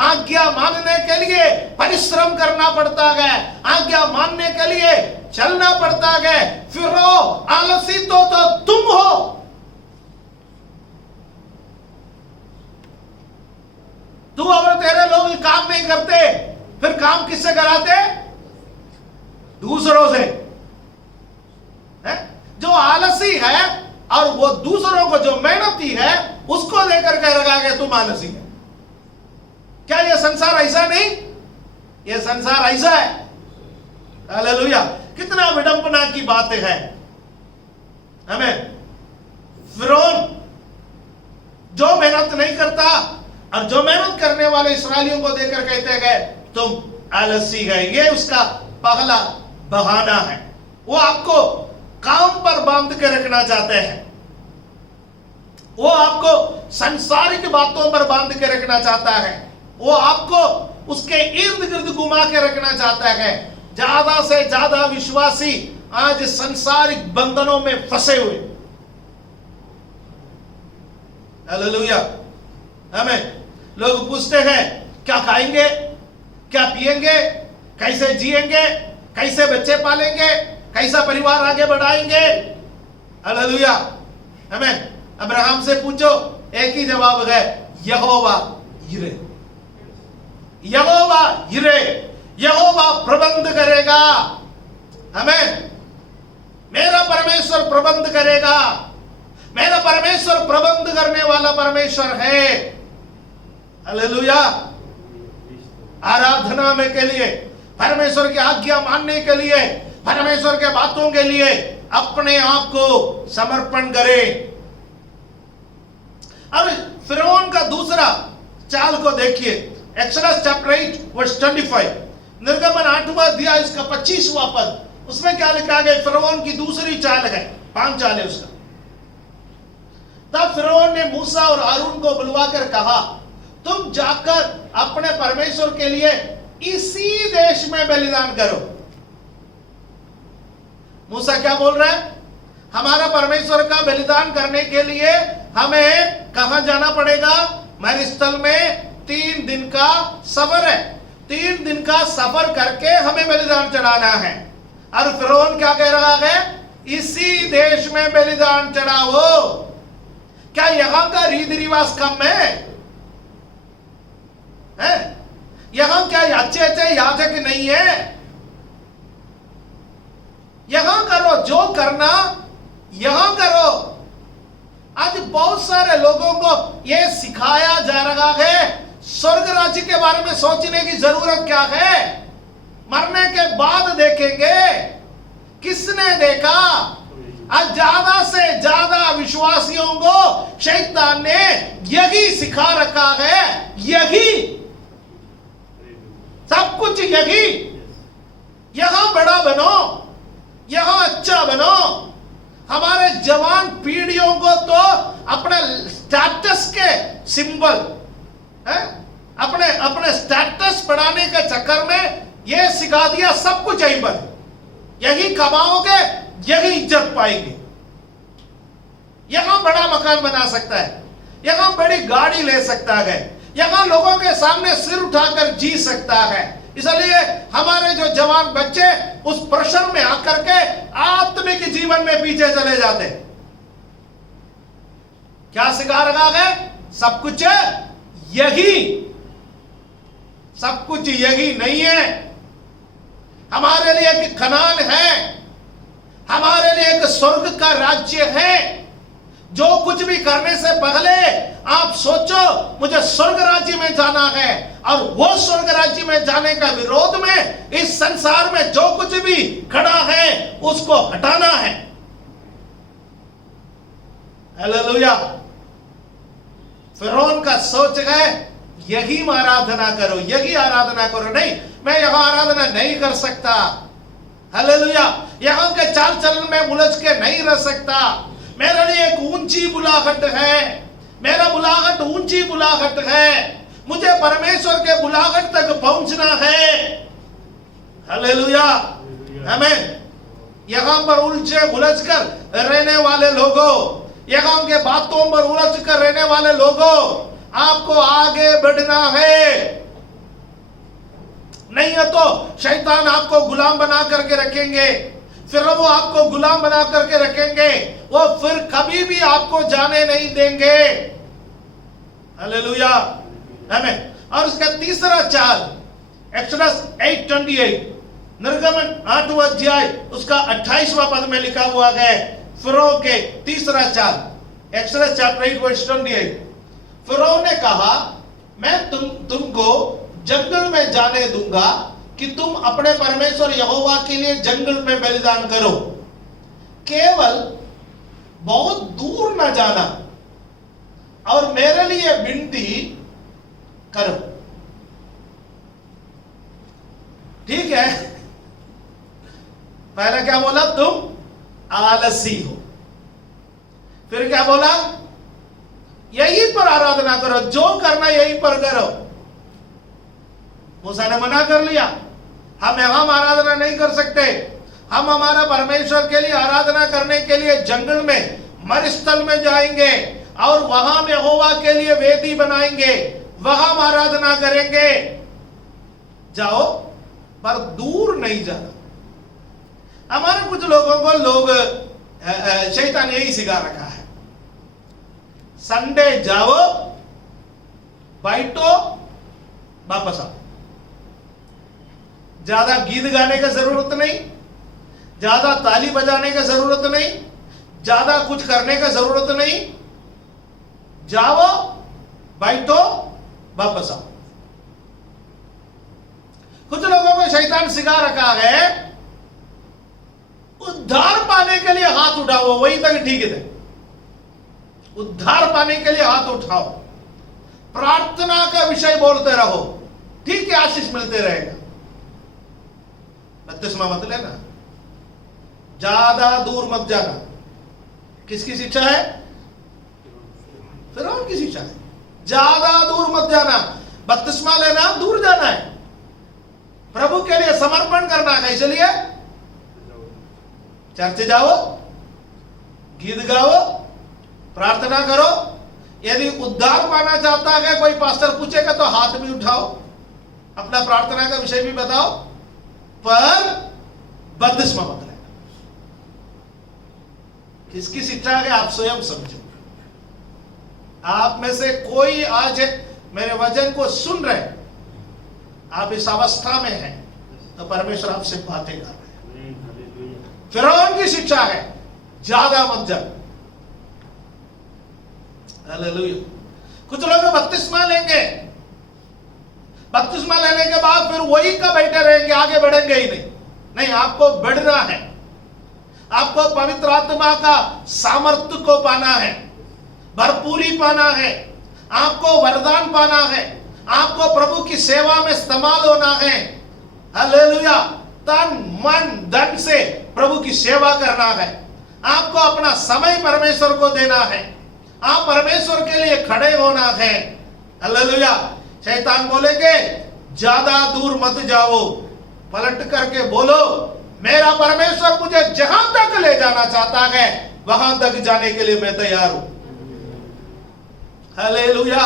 आज्ञा मानने के लिए परिश्रम करना पड़ता है, आज्ञा मानने के लिए चलना पड़ता है। फिर आलसी तो तुम हो। तू और तेरे लोग काम नहीं करते, फिर काम किससे कराते? दूसरों से। जो आलसी है और वो दूसरों को, जो मेहनती है, उसको लेकर के रखा गया तुम आलसी है। क्या ये संसार ऐसा नहीं? ये संसार ऐसा है। हालेलुया, कितना विडंबना की बात है। हमें फिरौन जो मेहनत नहीं करता और जो मेहनत करने वाले इस्राएलियों को देकर कहते गए तुम आलसी है, ये उसका पहला बहाना है। वो आपको काम पर बांध के रखना चाहते हैं, वो आपको सांसारिक बातों पर बांध के रखना चाहता है, वो आपको उसके इर्द गिर्द घुमा के रखना चाहता है। ज्यादा से ज्यादा विश्वासी आज सांसारिक बंधनों में फंसे हुए। हालेलुया, हमें लोग पूछते हैं क्या खाएंगे, क्या पिएंगे, कैसे जिएंगे, कैसे बच्चे पालेंगे, कैसा परिवार आगे बढ़ाएंगे। हालेलुया, हमें अब्राहम से पूछो, एक ही जवाब है, यहोवा यिरे, यहोवा यिरे, यहोवा प्रबंध करेगा। हमें मेरा परमेश्वर प्रबंध करेगा। मेरा परमेश्वर प्रबंध करने वाला परमेश्वर है। हालेलुया, आराधना में के लिए, परमेश्वर की आज्ञा मानने के लिए, परमेश्वर के बातों के लिए अपने आप को समर्पण करें। अब फिरौन का दूसरा चाल को देखिए। एक्सोडस चैप्टर 8 वर्स 25, निर्गमन 8वां अध्याय इसका 25वां पद, उसमें क्या लिखा गया? फिरौन की दूसरी चाल है, 5 चाल है उसका। तब फिरौन ने मूसा और हारून को बुलवाकर कहा, तुम जाकर अपने परमेश्वर के लिए इसी देश में बलिदान करो। मूसा क्या बोल रहा है? हमारा परमेश्वर का बलिदान करने के लिए हमें कहां जाना पड़ेगा? मरुस्थल में 3 दिन का सफर है। 3 दिन का सफर करके हमें बलिदान चढ़ाना है। और फिरौन क्या कह रहा है? इसी देश में बलिदान चढ़ाओ। क्या यहां का रीति रिवाज कम है? यहां क्या अच्छे अच्छे याजक नहीं है? यहां करो, जो करना यहां करो। आज बहुत सारे लोगों को यह सिखाया जा रहा है, स्वर्ग राज्य के बारे में सोचने की जरूरत क्या है? मरने के बाद देखेंगे। किसने देखा? आज ज्यादा से ज्यादा विश्वासियों को शैतान ने यही सिखा रखा है, यही सब कुछ, यही। यहां बड़ा बनो, यहां अच्छा बनो। हमारे जवान पीढ़ियों को तो अपने स्टेटस के सिंबल, अपने अपने स्टेटस बढ़ाने के चक्कर में यह सिखा दिया सब कुछ यहीं पर, यही कमाओगे, यही इज्जत पाएंगे। यहां बड़ा मकान बना सकता है, यहां बड़ी गाड़ी ले सकता है, यहां लोगों के सामने सिर उठाकर जी सकता है। इसलिए हमारे जो जवान बच्चे उस प्रेशर में आकर के आत्मिक जीवन में पीछे चले जाते। क्या सिखा रहा है? सब कुछ यही, सब कुछ यही नहीं है। हमारे लिए एक कनान है, हमारे लिए एक स्वर्ग का राज्य है। जो कुछ भी करने से पहले आप सोचो, मुझे स्वर्ग राज्य में जाना है, और वो स्वर्ग राज्य में जाने का विरोध में इस संसार में जो कुछ भी खड़ा है उसको हटाना है। हालेलुया। फिरौन का सोच है यही आराधना करो, यही आराधना करो। नहीं, मैं यहां आराधना नहीं कर सकता। हालेलुया। यहां के चाल चलन में उलझ के नहीं रह सकता। मेरे लिए एक ऊंची बुलाहट है, मेरा बुलाहट ऊंची बुलाहट है, मुझे परमेश्वर के बुलाहट तक पहुंचना है। हालेलुया। आमीन। यहां पर उलझ कर रहने वाले लोगों, यहां के बातों पर उलझ कर रहने वाले लोगों, आपको आगे बढ़ना है। नहीं है तो शैतान आपको गुलाम बना करके रखेंगे, फिर वो आपको गुलाम बना करके रखेंगे, वो फिर कभी भी आपको जाने नहीं देंगे। हालेलुया। आमीन। और उसका तीसरा चाल, एक्सोडस 8:28, निर्गमन 8वां अध्याय उसका 28वां पद में लिखा हुआ है। फिरौन के तीसरा चाल, एक्सोडस चैप्टर 8 वर्स 28, फिरौन ने कहा, मैं तुमको जंगल में जाने दूंगा कि तुम अपने परमेश्वर यहोवा के लिए जंगल में बलिदान करो, केवल बहुत दूर न जाना और मेरे लिए विनती करो। ठीक है। पहले क्या बोला? तुम आलसी हो। फिर क्या बोला? यहीं पर आराधना करो, जो करना यहीं पर करो। मूसा ने मना कर लिया, हम यहां आराधना नहीं कर सकते। हम हमारा परमेश्वर के लिए आराधना करने के लिए जंगल में, मरुस्थल में जाएंगे और वहां में यहोवा के लिए वेदी बनाएंगे, वहां आराधना करेंगे। जाओ, पर दूर नहीं जाना। हमारे कुछ लोगों को शैतान यही सिखा रखा है, संडे जाओ, बैठो, वापस आओ। ज्यादा गीत गाने का जरूरत नहीं, ज्यादा ताली बजाने का जरूरत नहीं, ज्यादा कुछ करने का जरूरत नहीं। जाओ, बैठो, वापस आओ। कुछ लोगों को शैतान सिखा रखा है, उद्धार पाने के लिए हाथ उठाओ, वहीं तक ठीक है। उद्धार पाने के लिए हाथ उठाओ, प्रार्थना का विषय बोलते रहो, ठीक है, आशीष मिलते रहेगा। बपतिस्मा मत लेना, ज्यादा दूर मत जाना। किसकी शिक्षा है? फिरौन की शिक्षा है। ज्यादा दूर मत जाना, बपतिस्मा लेना, दूर जाना है, प्रभु के लिए समर्पण करना है। इसलिए चर्च जाओ, गीत गाओ, प्रार्थना करो। यदि उद्धार पाना चाहता है, कोई पास्टर पूछेगा तो हाथ भी उठाओ, अपना प्रार्थना का विषय भी बताओ, पर बपतिस्मा मत लेना। किसकी शिक्षा है आप स्वयं समझो। आप में से कोई आज मेरे वचन को सुन रहे, आप इस अवस्था में हैं, तो परमेश्वर आपसे बातें कर रहे हैं। फिरौन की शिक्षा है, ज्यादा मत जा। हालेलुया। कुछ लोग बपतिस्मा लेंगे, बपतिस्मा लेने के बाद फिर वही का बैठे रहेंगे, आगे बढ़ेंगे ही नहीं। नहीं, आपको बढ़ना है, आपको पवित्र आत्मा का सामर्थ्य को पाना है, भरपूरी पाना है, आपको वरदान पाना है, आपको प्रभु की सेवा में इस्तेमाल होना है। हालेलुया। तन मन धन से प्रभु की सेवा करना है, आपको अपना समय परमेश्वर को देना है, आप परमेश्वर के लिए खड़े होना है। हालेलुया। शैतान बोलेंगे ज्यादा दूर मत जाओ, पलट करके बोलो मेरा परमेश्वर मुझे जहां तक ले जाना चाहता है वहां तक जाने के लिए मैं तैयार हूं। Hallelujah,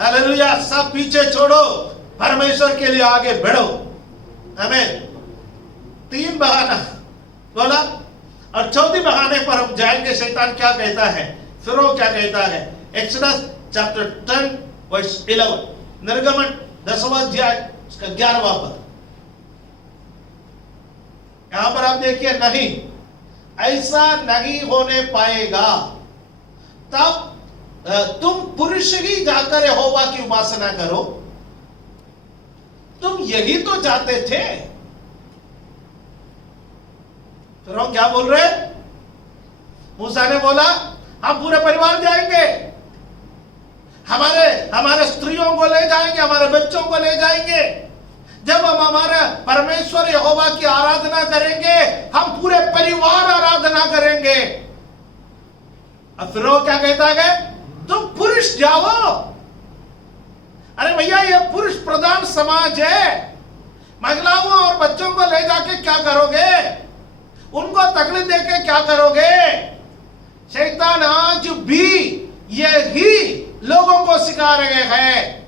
hallelujah. सब पीछे छोड़ो, परमेश्वर के लिए आगे बढ़ो। हमें 3 बहाना बोला, और चौथी बहाने पर हम जाएंगे। शैतान क्या कहता है, फिरौन क्या कहता है? एक्सोडस चैप्टर 10 वर्स 11, निर्गमन 10वां अध्याय उसका 11वां पद। यहां पर आप देखिए, नहीं, ऐसा नहीं होने पाएगा, तब तुम पुरुष ही जाकर यहोवा की उपासना करो। तुम यही तो चाहते थे। फिरौन क्या बोल रहे? मूसा ने बोला हम पूरे परिवार जाएंगे, हमारे स्त्रियों को ले जाएंगे, हमारे बच्चों को ले जाएंगे। जब हम हमारे परमेश्वर यहोवा की आराधना करेंगे, हम पूरे परिवार आराधना करेंगे। अब फिरौन क्या कहता है? तुम पुरुष जाओ। अरे भैया, ये पुरुष प्रधान समाज है, महिलाओं और बच्चों को ले जाके क्या करोगे? उनको तकलीफ देके क्या करोगे? शैतान आज भी यही लोगों को सिखा रहे हैं।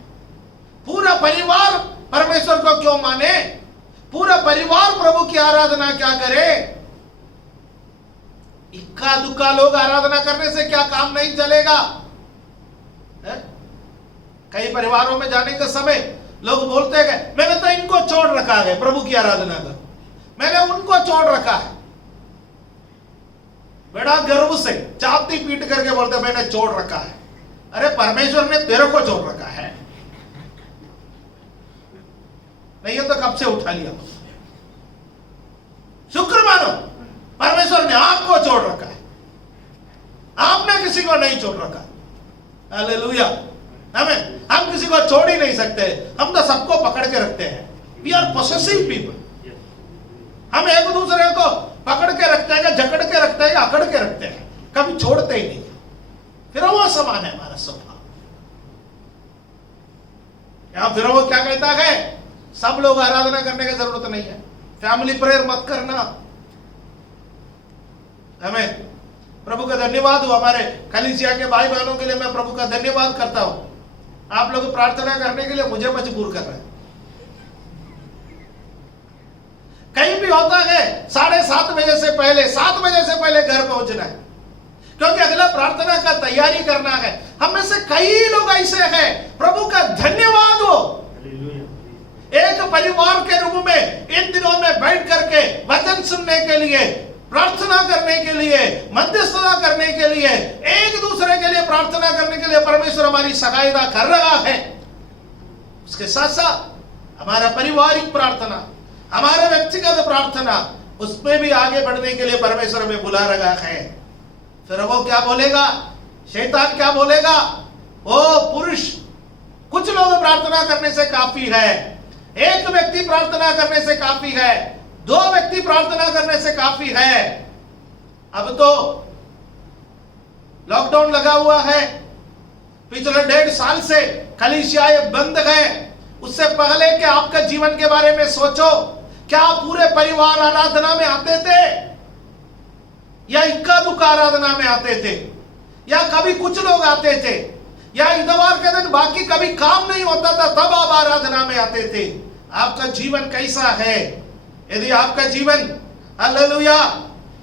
पूरा परिवार परमेश्वर को क्यों माने, पूरा परिवार प्रभु की आराधना क्या करे? इक्का दुक्का लोग आराधना करने से क्या काम नहीं चलेगा? कई परिवारों में जाने के समय लोग बोलते हैं मैंने तो इनको छोड़ रखा है प्रभु की आराधना का, मैंने उनको छोड़ रखा है। बड़ा गर्व से छाती पीट करके बोलते मैंने छोड़ रखा है। अरे परमेश्वर ने तेरे को छोड़ रखा है, नहीं है तो कब से उठा लिया। शुक्र मानो परमेश्वर ने आपको छोड़ रखा है, आपने किसी को नहीं छोड़ रखा। हालेलुया। हम किसी को छोड़ ही नहीं सकते, हम तो सबको पकड़ के रखते हैं। We are possessive people. हम एक दूसरे को पकड़ के रखते हैं, जकड़ के रखते हैं, अकड़ के रखते हैं, कभी छोड़ते ही नहीं। फिर वो समान है हमारा स्वभाव। यहां फिर वो क्या कहता है? सब लोग आराधना करने की जरूरत नहीं है, फैमिली प्रेयर मत करना। हमें प्रभु का धन्यवाद हो, हमारे कलीसिया के भाई बहनों के लिए मैं प्रभु का धन्यवाद करता हूं। आप लोग प्रार्थना करने के लिए मुझे मजबूर कर रहे हैं। कहीं भी होता है 7:30 बजे से पहले, 7 बजे से पहले घर पहुंचना है, क्योंकि अगला प्रार्थना का तैयारी करना है। हम में से कई लोग ऐसे हैं, प्रभु का धन्यवाद हो, एक परिवार के रूप में इन दिनों में बैठ करके वचन सुनने के लिए, प्रार्थना करने के लिए, मध्यस्थता करने के लिए, एक दूसरे के लिए प्रार्थना करने के लिए परमेश्वर हमारी सहायता कर रहा है। उसके साथ साथ हमारा पारिवारिक प्रार्थना, हमारा व्यक्तिगत प्रार्थना, उसमें भी आगे बढ़ने के लिए परमेश्वर हमें बुला रहा है। फिर वो क्या बोलेगा? शैतान क्या बोलेगा? ओ पुरुष कुछ लोग प्रार्थना करने से काफी है, एक व्यक्ति प्रार्थना करने से काफी है, दो व्यक्ति प्रार्थना करने से काफी है। अब तो लॉकडाउन लगा हुआ है, पिछले 1.5 साल से कलीसियाएं बंद है। उससे पहले कि आपका जीवन के बारे में सोचो, क्या पूरे परिवार आराधना में आते थे या इक्का दुक्का आराधना में आते थे, या कभी कुछ लोग आते थे, या इतवार के दिन बाकी कभी काम नहीं होता था तब आप आराधना में आते थे? आपका जीवन कैसा है? यदि आपका जीवन हालेलुया,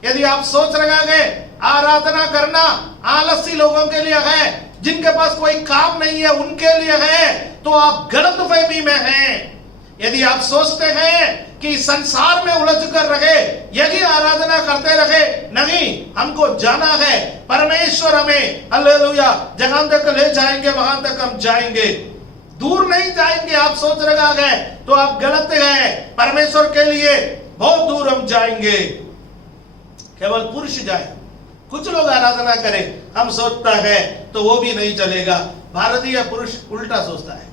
यदि आप सोच रहे हैं आराधना करना आलसी लोगों के लिए है, जिनके पास कोई काम नहीं है उनके लिए है, तो आप गलतफहमी में हैं। यदि आप सोचते हैं कि संसार में उलझ कर रहे, यही आराधना करते रहे, नहीं, हमको जाना है, परमेश्वर हमें हालेलुया जहां तक ले जाएंगे वहां तक हम जाएंगे, दूर नहीं जाएंगे। आप सोच रहे हैं तो आप गलत हैं। परमेश्वर के लिए बहुत दूर हम जाएंगे। केवल पुरुष जाए, कुछ लोग आराधना करें, हम सोचता है तो वो भी नहीं चलेगा। भारतीय पुरुष उल्टा सोचता है।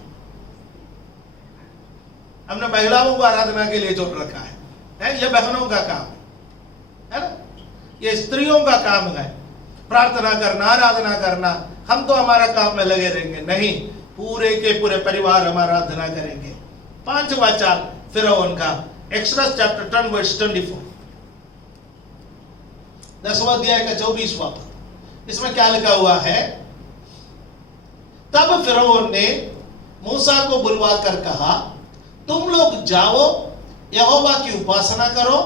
हमने महिलाओं को आराधना के लिए छोड़ रखा है, ये बहनों का काम है ना, ये स्त्रियों का काम है प्रार्थना करना, आराधना करना। हम तो हमारा काम में लगे रहेंगे, नहीं, पूरे के पूरे परिवार हम आराधना करेंगे। 5वां चाल फिरौन का, एक्सोडस चैप्टर 10 वर्स 24, 10वां अध्याय का 24वां पद। इसमें क्या लिखा हुआ है? तब फिरौन ने मूसा को बुलवा कर कहा, तुम लोग जाओ, यहोवा की उपासना करो,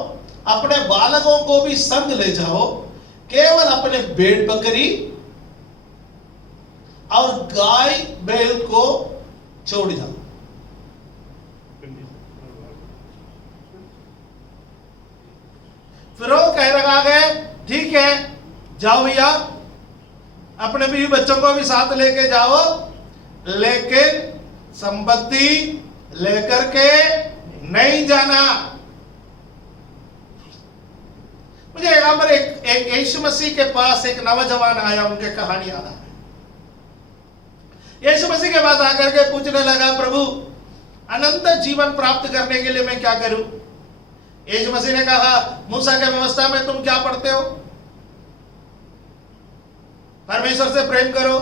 अपने बालकों को भी संग ले जाओ, केवल अपने भेड़ बकरी और गाय बैल को छोड़ जाओ। फिरौन कह रहा है, ठीक है, जाओ भैया, अपने बीवी बच्चों को भी साथ लेके जाओ, लेकिन संपत्ति लेकर के नहीं जाना। मुझे यहां पर एक यीशु मसीह के पास एक नौजवान आया, उनके कहानी आ रहा है। यीशु मसीह के पास आकर के पूछने लगा, प्रभु अनंत जीवन प्राप्त करने के लिए मैं क्या करूं? यीशु मसीह ने कहा, मूसा के व्यवस्था में तुम क्या पढ़ते हो? परमेश्वर से प्रेम करो,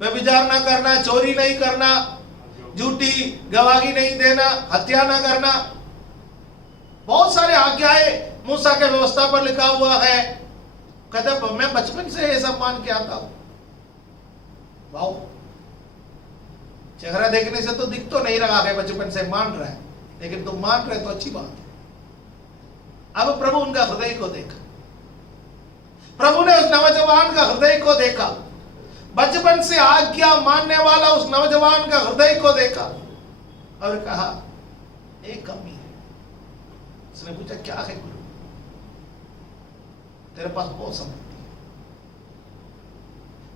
व्यभिचार ना करना, चोरी नहीं करना, झूठी गवाही नहीं देना, हत्या ना करना। बहुत सारे आज्ञाएं मूसा के व्यवस्था पर लिखा हुआ है। कहते मैं बचपन से ये सब मान के आता हूं। वाओ, चेहरा देखने से तो दिख तो नहीं रहा है बचपन से मान रहा है, लेकिन तुम मान रहे तो अच्छी बात है। अब प्रभु उनका हृदय को देखा, प्रभु ने उस नौजवान का हृदय को देखा, बचपन से आज्ञा मानने वाला उस नौजवान का हृदय को देखा और कहा, एक कमी है। उसने पूछा, क्या है गुरु? तेरे पास बहुत संपत्ति है,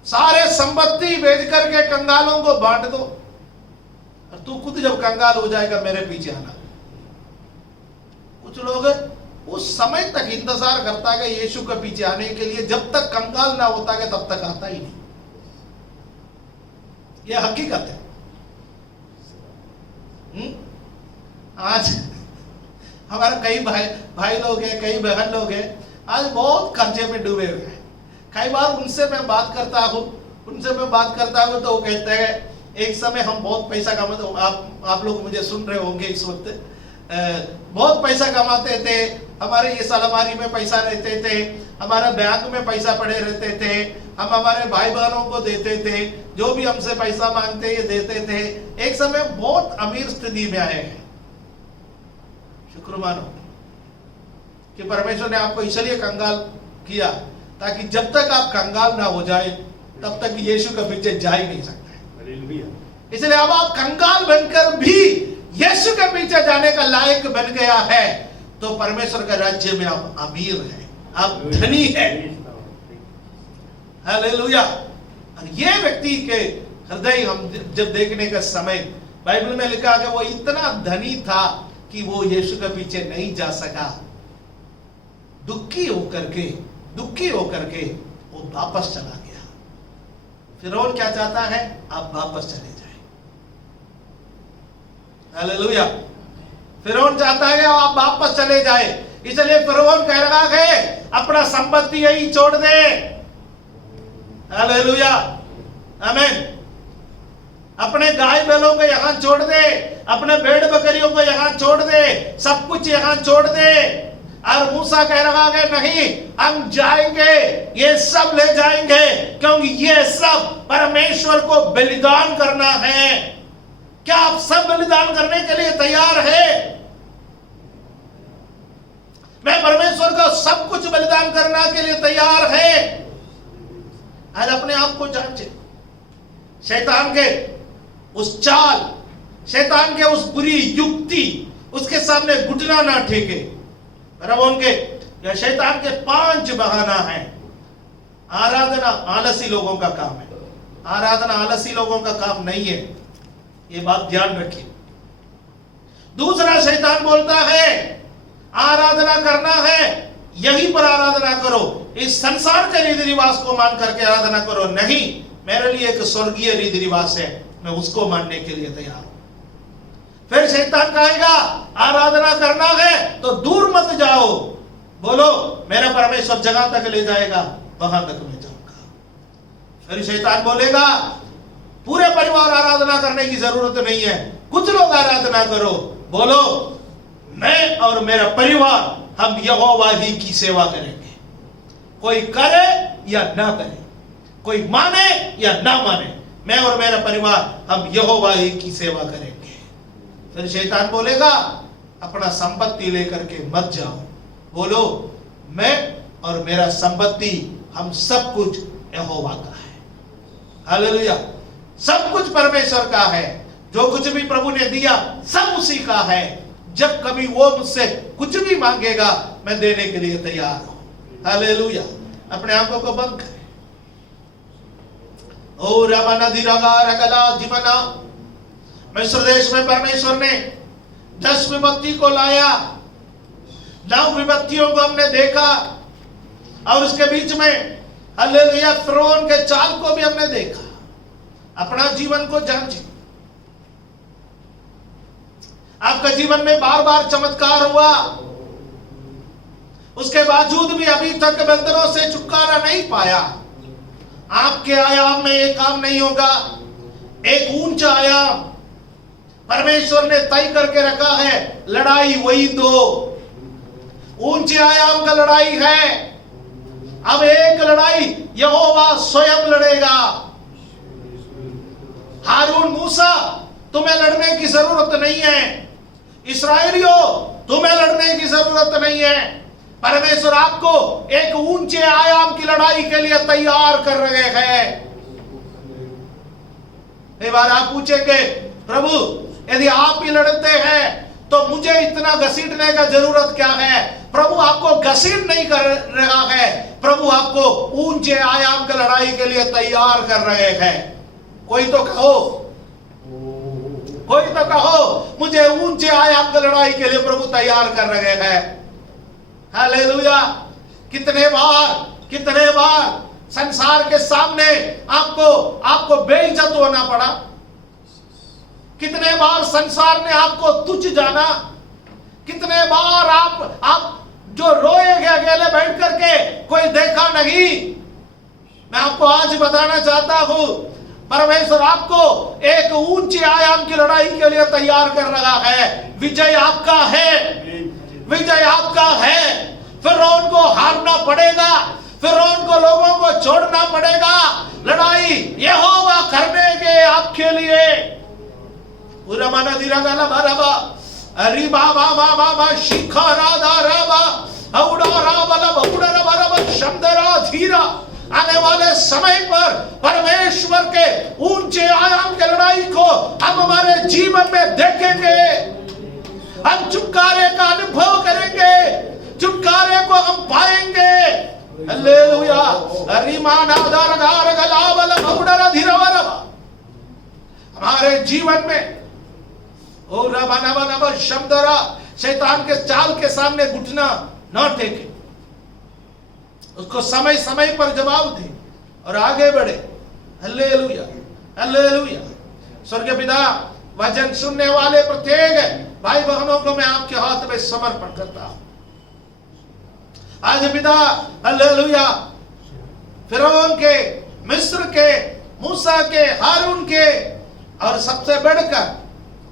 सारे संपत्ति बेच करके कंगालों को बांट दो, और तू खुद जब कंगाल हो जाएगा मेरे पीछे आना। कुछ लोग उस समय तक इंतजार करता है यीशु के पीछे आने के लिए, जब तक कंगाल ना होता है तब तक आता ही नहीं। यह हकीकत है। आज हमारे कई भाई लोग हैं, कई बहन लोग हैं, आज बहुत कर्जे में डूबे हुए हैं। कई बार उनसे मैं बात करता हूँ तो वो कहते हैं, एक समय हम बहुत पैसा कमाते, आप लोग मुझे सुन रहे होंगे इस वक्त, बहुत पैसा कमाते थे, हमारे ये अलमारी में पैसा रहते थे, हमारे बैंक में पैसा पड़े रहते थे, हम हमारे भाई बहनों को देते थे, जो भी हमसे पैसा मांगते ये देते थे। एक समय बहुत अमीर स्थिति में आए हैं। शुक्र मानो कि परमेश्वर ने आपको इसलिए कंगाल किया ताकि जब तक आप कंगाल ना हो जाए तब तक यीशु के पीछे जा ही नहीं सकते। इसलिए अब आप कंगाल बनकर भी यीशु के पीछे जाने का लायक बन गया है, तो परमेश्वर के राज्य में आप अमीर हैं, आप धनी हैं। हालेलुया। और ये व्यक्ति के हृदय हम जब देखने का समय, बाइबल में लिखा कि वो इतना धनी था कि वो यीशु के पीछे नहीं जा सका। दुखी होकर के वो वापस चला गया। फिरौन क्या चाहता है? आप वापस चले जाएं। हालेलुया। फिरौन चाहता है कि आप वापस चले जाए, इसलिए फिरौन कह रहा है अपना संपत्ति यही छोड़ दे। हालेलुया, आमीन। अपने गाय बैलों को यहां छोड़ दे, अपने भेड़ बकरियों को यहां छोड़ दे, सब कुछ यहां छोड़ दे। और मूसा कह रहा है नहीं, हम जाएंगे, ये सब ले जाएंगे, क्योंकि ये सब परमेश्वर को बलिदान करना है। क्या आप सब बलिदान करने के लिए तैयार है? मैं परमेश्वर को सब कुछ बलिदान करने के लिए तैयार है। आज अपने आप को जांचे, शैतान के उस चाल, शैतान के उस बुरी युक्ति, उसके सामने घुटना ना टेके। उनके या शैतान के 5 बहाना है। आराधना आलसी लोगों का काम है, आराधना आलसी लोगों का काम नहीं है, ये बात ध्यान रखिए। दूसरा, शैतान बोलता है आराधना करना है, यहीं पर आराधना करो, इस संसार के रीति रिवाज को मान करके आराधना करो। नहीं, मेरे लिए एक स्वर्गीय रीति रिवाज है, मैं उसको मानने के लिए तैयार हूं। फिर शैतान कहेगा आराधना करना है तो दूर मत जाओ, बोलो मेरा परमेश्वर जगह तक ले जाएगा, वहां तक मैं जाऊंगा। फिर शैतान बोलेगा पूरे परिवार आराधना करने की जरूरत नहीं है, कुछ लोग आराधना करो, बोलो मैं और मेरा परिवार हम यहोवा ही की सेवा करेंगे। कोई करे या ना करे, कोई माने या ना माने, मैं और मेरा परिवार हम यहोवा ही की सेवा करेंगे। फिर शैतान बोलेगा अपना संपत्ति लेकर के मत जाओ, बोलो मैं और मेरा संपत्ति हम सब कुछ यहोवा का है। हालेलुया, सब कुछ परमेश्वर का है, जो कुछ भी प्रभु ने दिया सब उसी का है। जब कभी वो मुझसे कुछ भी मांगेगा मैं देने के लिए तैयार हूं। हालेलुया, अपने आंखों को बंद करें। ओ रमना दिरगा रगला जीवना, मिस्र देश में परमेश्वर ने 10 विपत्ति को लाया, 9 विपत्तियों को हमने देखा, और उसके बीच में हालेलुया फिरौन के चाल को भी हमने देखा। अपना जीवन को जांचिए, आपका जीवन में बार बार चमत्कार हुआ, उसके बावजूद भी अभी तक बंधनों से छुटकारा नहीं पाया। आपके आयाम में एक काम नहीं होगा, एक ऊंचा आयाम परमेश्वर ने तय करके रखा है। लड़ाई वही 2 ऊंचे आयाम का लड़ाई है। अब एक लड़ाई यहोवा स्वयं लड़ेगा। हारून, मूसा, तुम्हें लड़ने की जरूरत नहीं है, इस्राएलियों तुम्हें लड़ने की जरूरत नहीं है। परमेश्वर आपको एक ऊंचे आयाम की लड़ाई के लिए तैयार कर रहे हैं। एक बार आप पूछेंगे प्रभु यदि आप ही लड़ते हैं तो मुझे इतना घसीटने का जरूरत क्या है? प्रभु आपको घसीट नहीं कर रहा है, प्रभु आपको ऊंचे आयाम की लड़ाई के लिए तैयार कर रहे हैं। कोई तो कहो, कोई तो कहो मुझे ऊंचे आयाम की लड़ाई के लिए प्रभु तैयार कर रहे हैं। हालेलुया, कितने बार संसार के सामने आपको बेइज्जत होना पड़ा, कितने बार संसार ने आपको तुच्छ जाना, कितने बार आप जो रोएगे अकेले बैठ करके, कोई देखा नहीं। मैं आपको आज बताना चाहता हूं, परमेश्वर आपको एक ऊंचे आयाम की लड़ाई के लिए तैयार कर रहा है। विजय आपका है, विजय आपका है। फिरौन को हारना पड़ेगा, फिरौन को लोगों को छोड़ना पड़ेगा। लड़ाई यहोवा करने के आपके लिए। उरमाना दिरागाला बाराबा अरिबा बाबा बाबा शिखारा दाराबा औडारा बला बौडारा बाराबा शब्दरा धीरा। आने वाले समय पर परमेश्वर के ऊंचे आयाम की लड़ाई को हम हमारे जीवन में देखेंगे। हम छुटकारे का अनुभव करेंगे, छुटकारे को हम पाएंगे। हालेलुया, अरिमाना दारगार गलावल बौडारा धीरा बाराबा। हमारे जीवन में शब्दरा शैतान के चाल के सामने घुटना न टेके, उसको समय समय पर जवाब दे और आगे बढ़े। Hallelujah, hallelujah. स्वर्गीय पिता वचन सुनने वाले प्रत्येक भाई बहनों को मैं आपके हाथ में समर्पण करता हूं। आज पिता हालेलुया, फिरौन के, मिस्र के, मूसा के, हारून के, और सबसे बढ़कर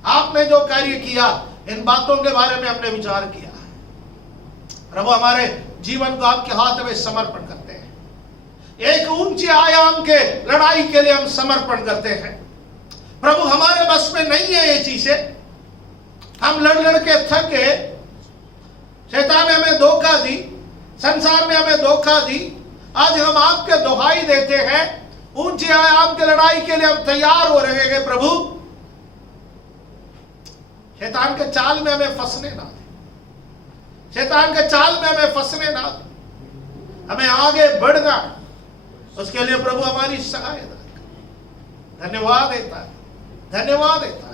आपने जो कार्य किया, इन बातों के बारे में हमने विचार किया। प्रभु हमारे जीवन को आपके हाथ में समर्पण करते हैं। एक ऊंचे आयाम के लड़ाई के लिए हम समर्पण करते हैं। प्रभु हमारे बस में नहीं है ये चीजें, हम लड़ के थक गए, शैतान ने हमें धोखा दी, संसार ने हमें धोखा दी। आज हम आपके दुहाई देते हैं, ऊंचे आयाम के लड़ाई के लिए हम तैयार हो रहे हैं। प्रभु शैतान के चाल में हमें फंसने ना दे, शैतान के चाल में हमें फंसने ना दे, हमें आगे बढ़ना, उसके लिए प्रभु हमारी सहायता कर। धन्यवाद देता है, धन्यवाद देता है।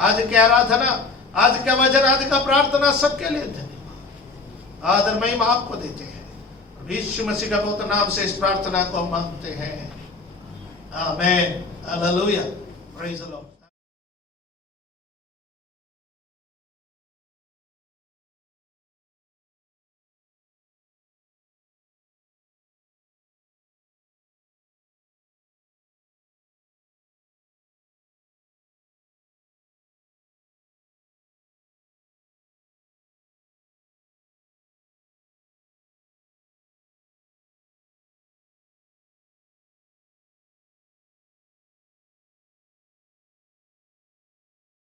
आज की आराधना, आज का वचन, आज का प्रार्थना सबके लिए धन्यवाद, आदर महिमा आपको देते हैं। यीशु मसीह का पवित्र नाम से इस प्रार्थना को हम मांगते हैं, आमीन, हालेलुया, प्रेज द लॉर्ड।